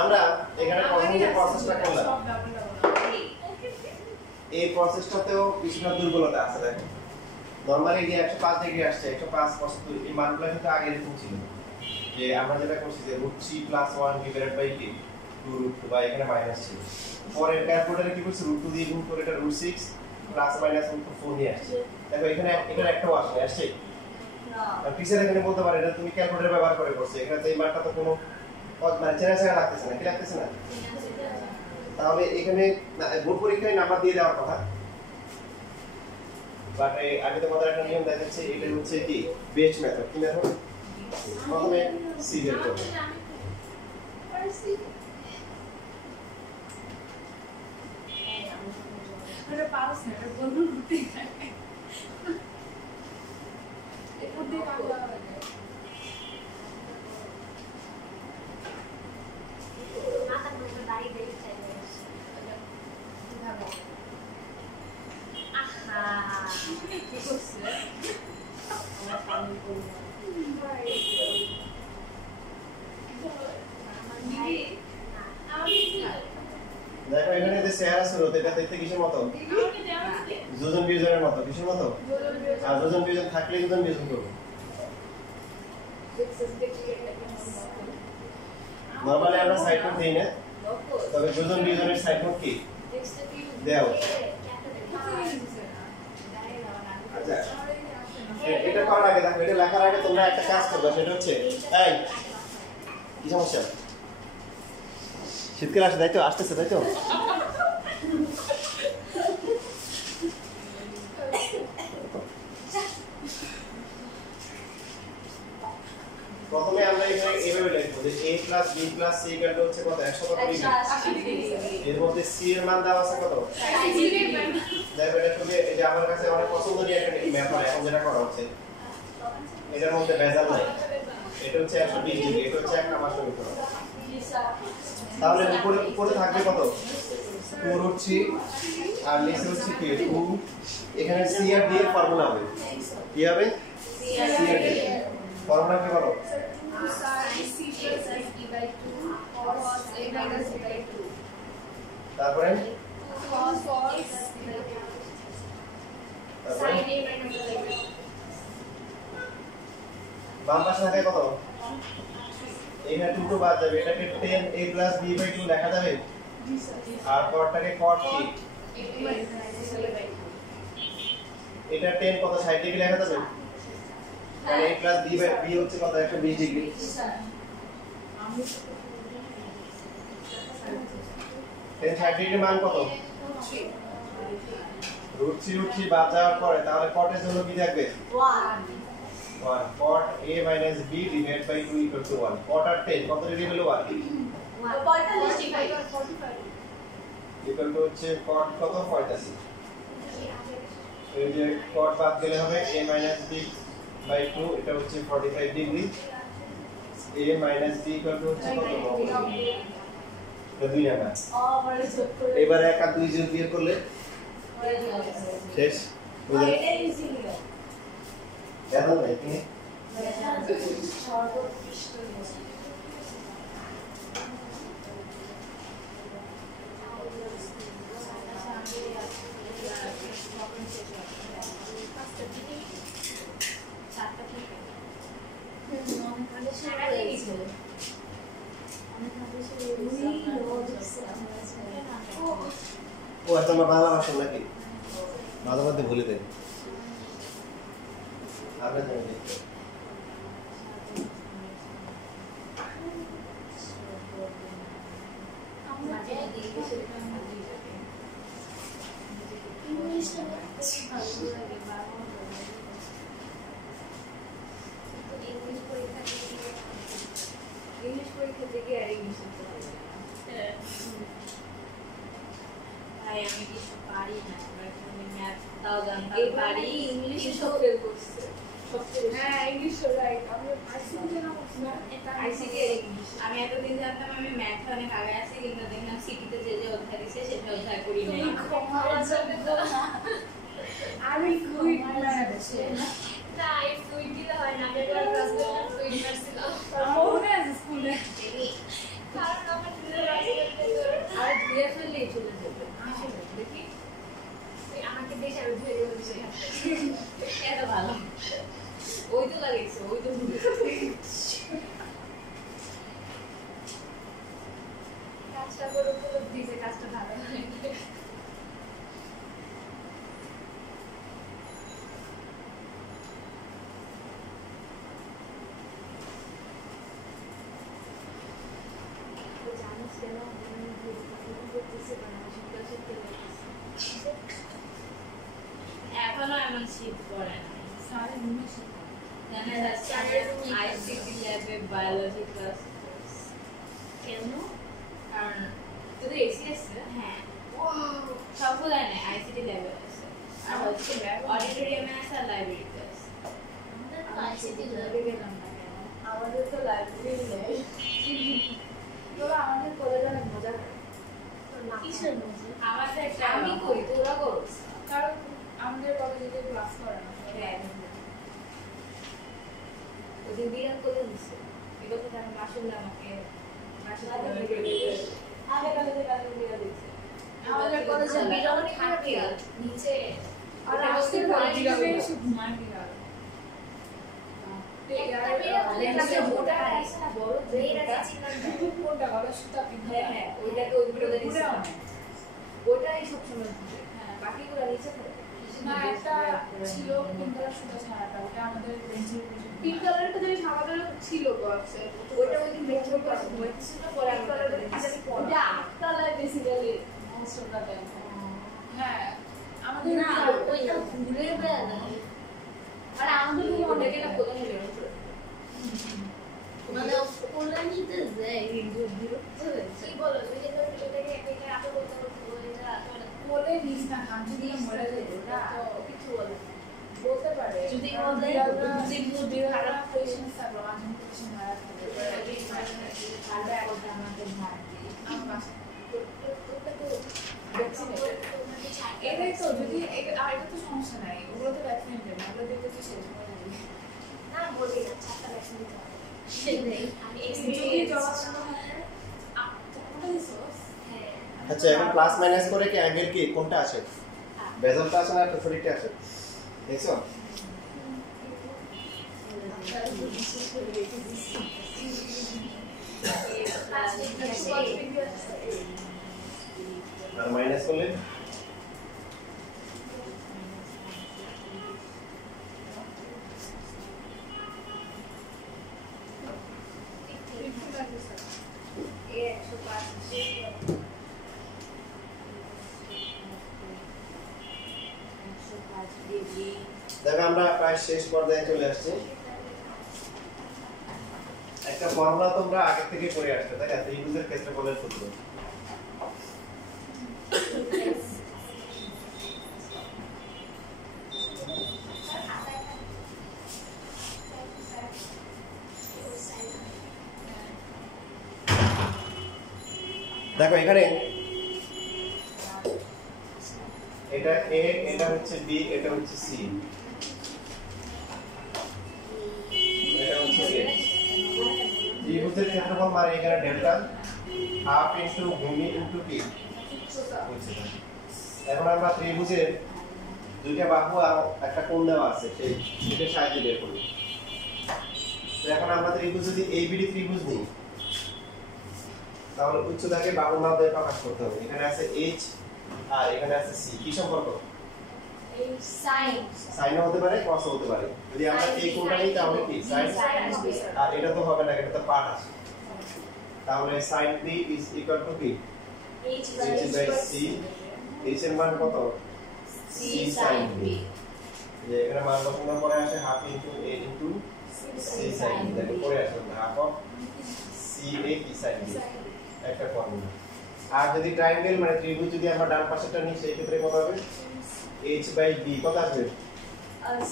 আমরা এখানে প্রথম যে প্রসেসটা করলাম, এই প্রসেসটাতেও কিছুটা দুর্বলতা আছে। দেখো নরমালি যে 105 ডিগ্রি আসছে, 105 75 এই মানগুলো কিন্তু আগে এরকম ছিল যে আমরা যেটা করছি যে √3 + 1 ডিভাইডেড বাই কি 2√2 বা এখানে মাইনাস ছিল। পরে ক্যালকুলেটরে কি করছে √2 দিয়ে গুণ করে এটা √6 ± √4 নিয়ে আসছে। দেখো এখানে এটার একটাও আসছে না। আর টিচার এখানে বলতে পারে এটা তুমি ক্যালকুলেটর ব্যবহার করে করছো, এখানে তো এই মানটা তো কোনো মানে চেনা লাগতেছে না, কি লাগতেছে না? তাহলে এখানে বোর্ড পরীক্ষায় নাম্বার দিয়ে দেওয়ার কথা, বাট আগে তো আমাদের একটা নিয়ম দেখাচ্ছে, এটা হচ্ছে কি বেস্ট মেথড। কি মেথড? প্রথমে সি বের করব, আরে পাস না এটা বন্ধ করতে থাকে এটা দিয়ে কাটলা লাগে মাথা ঘুরে দাঁড়িয়ে দাঁড়িয়ে চাই কিভাবে আহা কি করছে আমার পানি পড়ল দেখো এখানে যে চেহারা ছিল এটা দেখতে কিসের মতো? যোজন বিয়োজনের মতো। কিসের মতো? আর যোজন বিয়োজন থাকলে যোজন বিয়োজন করব। নরমালি আমরা সাইড নোট দেই না, তবে যোজন বিয়োজনের সাইড নোট কি দেও। আচ্ছা এটা করার আগে দেখো, এটা লেখার আগে তোমরা একটা কাজ করবে, সেটা হচ্ছে এই কি সমস্যা? শীতকাল আসে তাই তো, আসতেছে তাই তো, প্রথমে আমরা এখানে এইভাবে লিখব যে a + b + c হচ্ছে কত? 180 ডিগ্রি। এর মধ্যে c এর মান দেওয়া আছে কত? 60 ডিগ্রি। দেখো এটা খুবই, এই যে আমার কাছে অনেক পছন্দের একটা মেথড এখন যেটা করা হচ্ছে, এটার মধ্যে ভেজাল নাই। এটা হচ্ছে 120 ডিগ্রি, এটা হচ্ছে 1 নাম্বার সমীকরণ। তাহলে উপরে থাকবে কত? 2√3 আর নিচে হচ্ছে কি 2 এখানে c আর d এর ফর্মুলা হবে কি হবে c আর d ফর্মুলা কি বলো 2 sin c plus d/2 cos a minus b/2 তারপরে cos sin a minus b/2 বাম পাশে থাকে কত এখানে 2 তো বাদ যাবে এটাকে 10a b/2 লেখা যাবে আর cotটাকে cot কি এটা 10 কত 60 ডিগ্রি লেখা যাবে মানে a b/b হচ্ছে কত 120 ডিগ্রি আমি 60 ডিগ্রি মান কত √3 বাদ যাওয়ার পরে তাহলে cot এর জন্য কি থাকবে 1 cot a - b divided by 2 equal to 1 cot আর 10 কত ডিগ্রি হলো 1 equal to হচ্ছে cot কত 45 এই যে cot বাদ গেলে হবে a - b by 2 এটা হচ্ছে 45 degree a - b equal to হচ্ছে কত 90 এটা 2 টাকা এবারে 1 আর 2 যোগ দিয়ে করলে শেষ এটা ইজি হলো দেখো নাকি সর্বপৃষ্ঠ ও এত বাংলা ভাষা নাকি মাঝে মধ্যে ভুলে দেয় আমরা জানি इंग्लिश परीक्षा থেকে আর ইংলিশ করতে হবে ভাই আমি কিছু পারি না আমি ম্যাথ তাও জানতাম পারি ইংলিশ সব ফেল করছে হ্যাঁ ইংলিশ রাইট আমি আইসিটি না এটা আইসিটি এর ইংলিশ আমি এতদিন জানতাম আমি ম্যাথ অনেক আগে আছি কিন্তু দেখলাম সিটিতে যে যে অধ্যায় দিছে সেটা অধ্যায় করি নাই আমি কুইট ম্যাথ না এই ফ্লুইড দিলে হয় না আমি একবার ক্লাস করলাম ফ্লুইড মারছিল মনে আছে স্কুলে কারণ আমার আর ধুয়ে ফেললেই চলে যাবে দেখি আমাকে দেখে আমি ধুয়ে দেবো এত ভালো ওই তো লাগিয়েছে ওই তো কাজটা করে উপলব্ধি যে কাজটা ভালো হয় এখনো এমন শীত পড়ে না সাড়ে 19 জানেন আইসিটি ল্যাবে বায়োলজি ক্লাস কেন কারণ তোদের এসি আছে হ্যাঁ সবগুলো নেই আইসিটি ল্যাবে আছে আর হচ্ছে অডিটোরিয়ামে আছে আর লাইব্রেরিতে আছে আইসিটি ল্যাবে গেলাম না আমাদের তো লাইব্রেরি নেই তোরা আমাদের কলেজে অনেক মজা করে কিসের মধ্যে আমাদের একটা আমি করি তোরা করো কারণ আমাদের কলেজে ক্লাস করে না হ্যাঁ ওদিন বিরান করে দিচ্ছে এগুলো তো আমি মাসুল আমাকে মাসুল আগে কলেজে কাজে বিরান দিচ্ছে আমাদের কলেজে বিরল থাকে নিচে আর আজকে কলেজে এসে ঘুমায় বিড়াল কোনটা গলা সুতা পিন্ধে হ্যাঁ ওইটাকে ওই বিরোধে দিচ্ছে ওইটাই সবসময় দিচ্ছে বাকিগুলো নিচে থাকে না একটা ছিল পিঙ্ক কালার সুতা ছাড়াটা ওটা আমাদের বেঞ্চের পিঙ্ক কালারটা জিনিস আমাদের ছিল বক্সে ওইটা ওই দিন বেঞ্চের উপর ঘুমাইছিল পরে আমি কালারটা দেখি ওটা আটতলায় basically most of the time হ্যাঁ আমাদের না ওইটা ঘুরে বেড়ায় আর আমাদের রুমে অনেকে না প্রথমে বেরোতো মানে কোলে নিতে যায় বিরক্ত হয়েছে কি বলো তুমি যে এটাকে এটাকে আপনি বলতে এটা কোলে নিস না কাঞ্চি দিয়ে মরে যাবে ওটা কিছু বলে বলতে পারে যদি বলে যদি মুড খারাপ পেশেন্স থাকলো মাঝে পেশেন্ট খারাপ থাকবে আর আমাদের ভাগ আমার এটাই তো যদি আর এটা তো সমস্যা নাই ওগুলো তো ভ্যাকসিনেটেড ওগুলো দেখতে তো শেষ হয়ে যাবে না বলবি না 4টা ভ্যাকসিন দিতে হবে আমি যদি এক্সপেরিয়েন্স জলাশয় হয় কোনটা দিছস হ্যাঁ আচ্ছা এখন প্লাস মাইনাস করে কি অ্যাঙ্গেল কি কোনটা আসে বেজলটা আসে না টোটালিটা আসে দেখছো আর মাইনাস করলে দেখো আমরা প্রায় শেষ পর্যায়ে চলে আসছি একটা ফর্মুলা তোমরা আগে থেকে করে আসতে তাই না ত্রিভুজের ক্ষেত্রফলের সূত্র দেখো এখানে এটা এ এটা হচ্ছে বি এটা হচ্ছে সি এটা হচ্ছে এ ত্রিভুজের ক্ষেত্রফল মানে এখানে ডেল্টা হাফ ইনটু ভূমি ইনটু কি এখন আমরা ত্রিভুজের দুইটা বাহু আর একটা কোণ দেওয়া আছে সেই সেটার সাহায্যে বের করি তো এখন আমরা ত্রিভুজ যদি এইবিডি ত্রিভুজ নিই তাহলে উচ্চতাকে বাহুর নাম দিয়ে প্রকাশ করতে হবে এখানে আছে এইচ আর এখানে আছে সি কি সম্পর্ক এই সাইন সাইনও হতে পারে কসও হতে পারে যদি আমরা এই কোণটা নিই তাহলে কি সাইন আর এটা তো হবে না এটা তো পার্ট আছে তাহলে sin b is equal to কি h by c h এর মান কত c sin b যে এখানে মান বসানোর পরে আসে half into a into c sin b দেখো পরে আসে হাফ অফ c a কি sin b একটা ফর্মুলা আর যদি ট্রায়াঙ্গেল মানে ত্রিভুজ যদি আমরা ডান পাশেরটা নিই সেই ক্ষেত্রে কত হবে h by b কত আসবে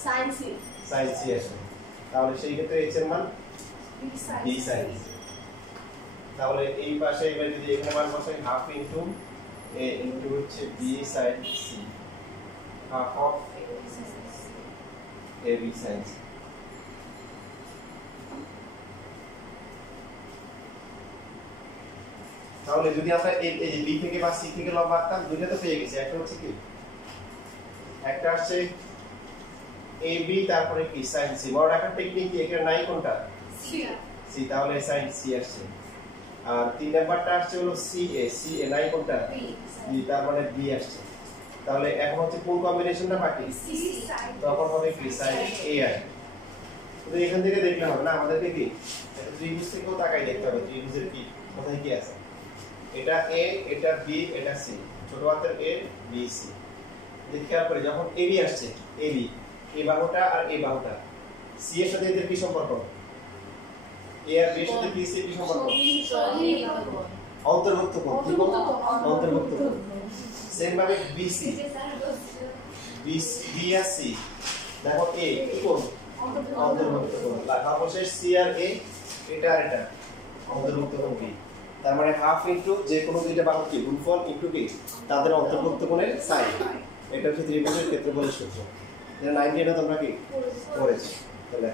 sin c sin c আসবে তাহলে সেই ক্ষেত্রে h এর মান b sin c তাহলে এই পাশে এবার যদি এখানে মান বসাই হাফ ইনটু a ইনটু হচ্ছে b sin c half of a b sin c তাহলে যদি আমরা এই যে b থেকে বা c থেকে লম্ব আঁকতাম দুইটা তো পেয়ে গেছি একটা হচ্ছে কি একটা আসছে ab তারপরে কি sin c বড় একটা টেকনিক কি এখানে নাই কোনটা c তাহলে sin c আসছে আর তিন নাম্বারটা আসছে হলো CA নাই কোনটা B তার মানে B আসছে তাহলে এখন হচ্ছে কোন কম্বিনেশনটা বাকি তখন হবে কি sin AI তো এখান থেকে দেখলে হবে না আমাদেরকে কি ত্রিভুজ থেকেও তাকাই দেখতে হবে ত্রিভুজের কি কোথায় কি আছে এটা A এটা B এটা C ছোট হাতের A B C দেখি খেয়াল করে যখন AB আসছে AB এই বাহুটা আর এই বাহুটা C এর সাথে এদের কি সম্পর্ক A আর B এর সাথে কি C কি সম্পর্ক অন্তর্ভুক্ত কোণ কি কোণ অন্তর্ভুক্ত কোণ সেম ভাবে BC B আর C দেখো A কি কোণ অন্তর্ভুক্ত কোণ লেখা অবশ্যই C আর A এটা আর এটা অন্তর্ভুক্ত কোণ কি তার মানে হাফ ইনটু যে কোনো দুইটা বাহু কি গুণফল ইনটু কি তাদের অন্তর্ভুক্ত কোণের সাইন এটা হচ্ছে ত্রিভুজের ক্ষেত্রফলের সূত্র এটা 90 এটা তোমরা কি করেছো তাহলে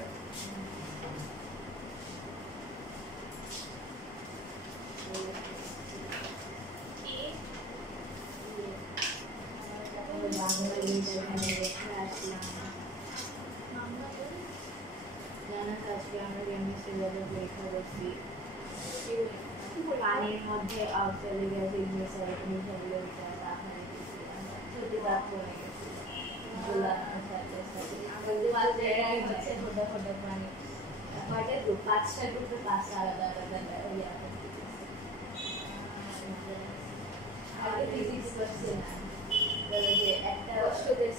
পানির মধ্যে চলে গেছে পাঁচটা গ্রুপে পাঁচটা আলাদা আলাদা ফিজিক্স করছে না একটা কষ্ট দেশ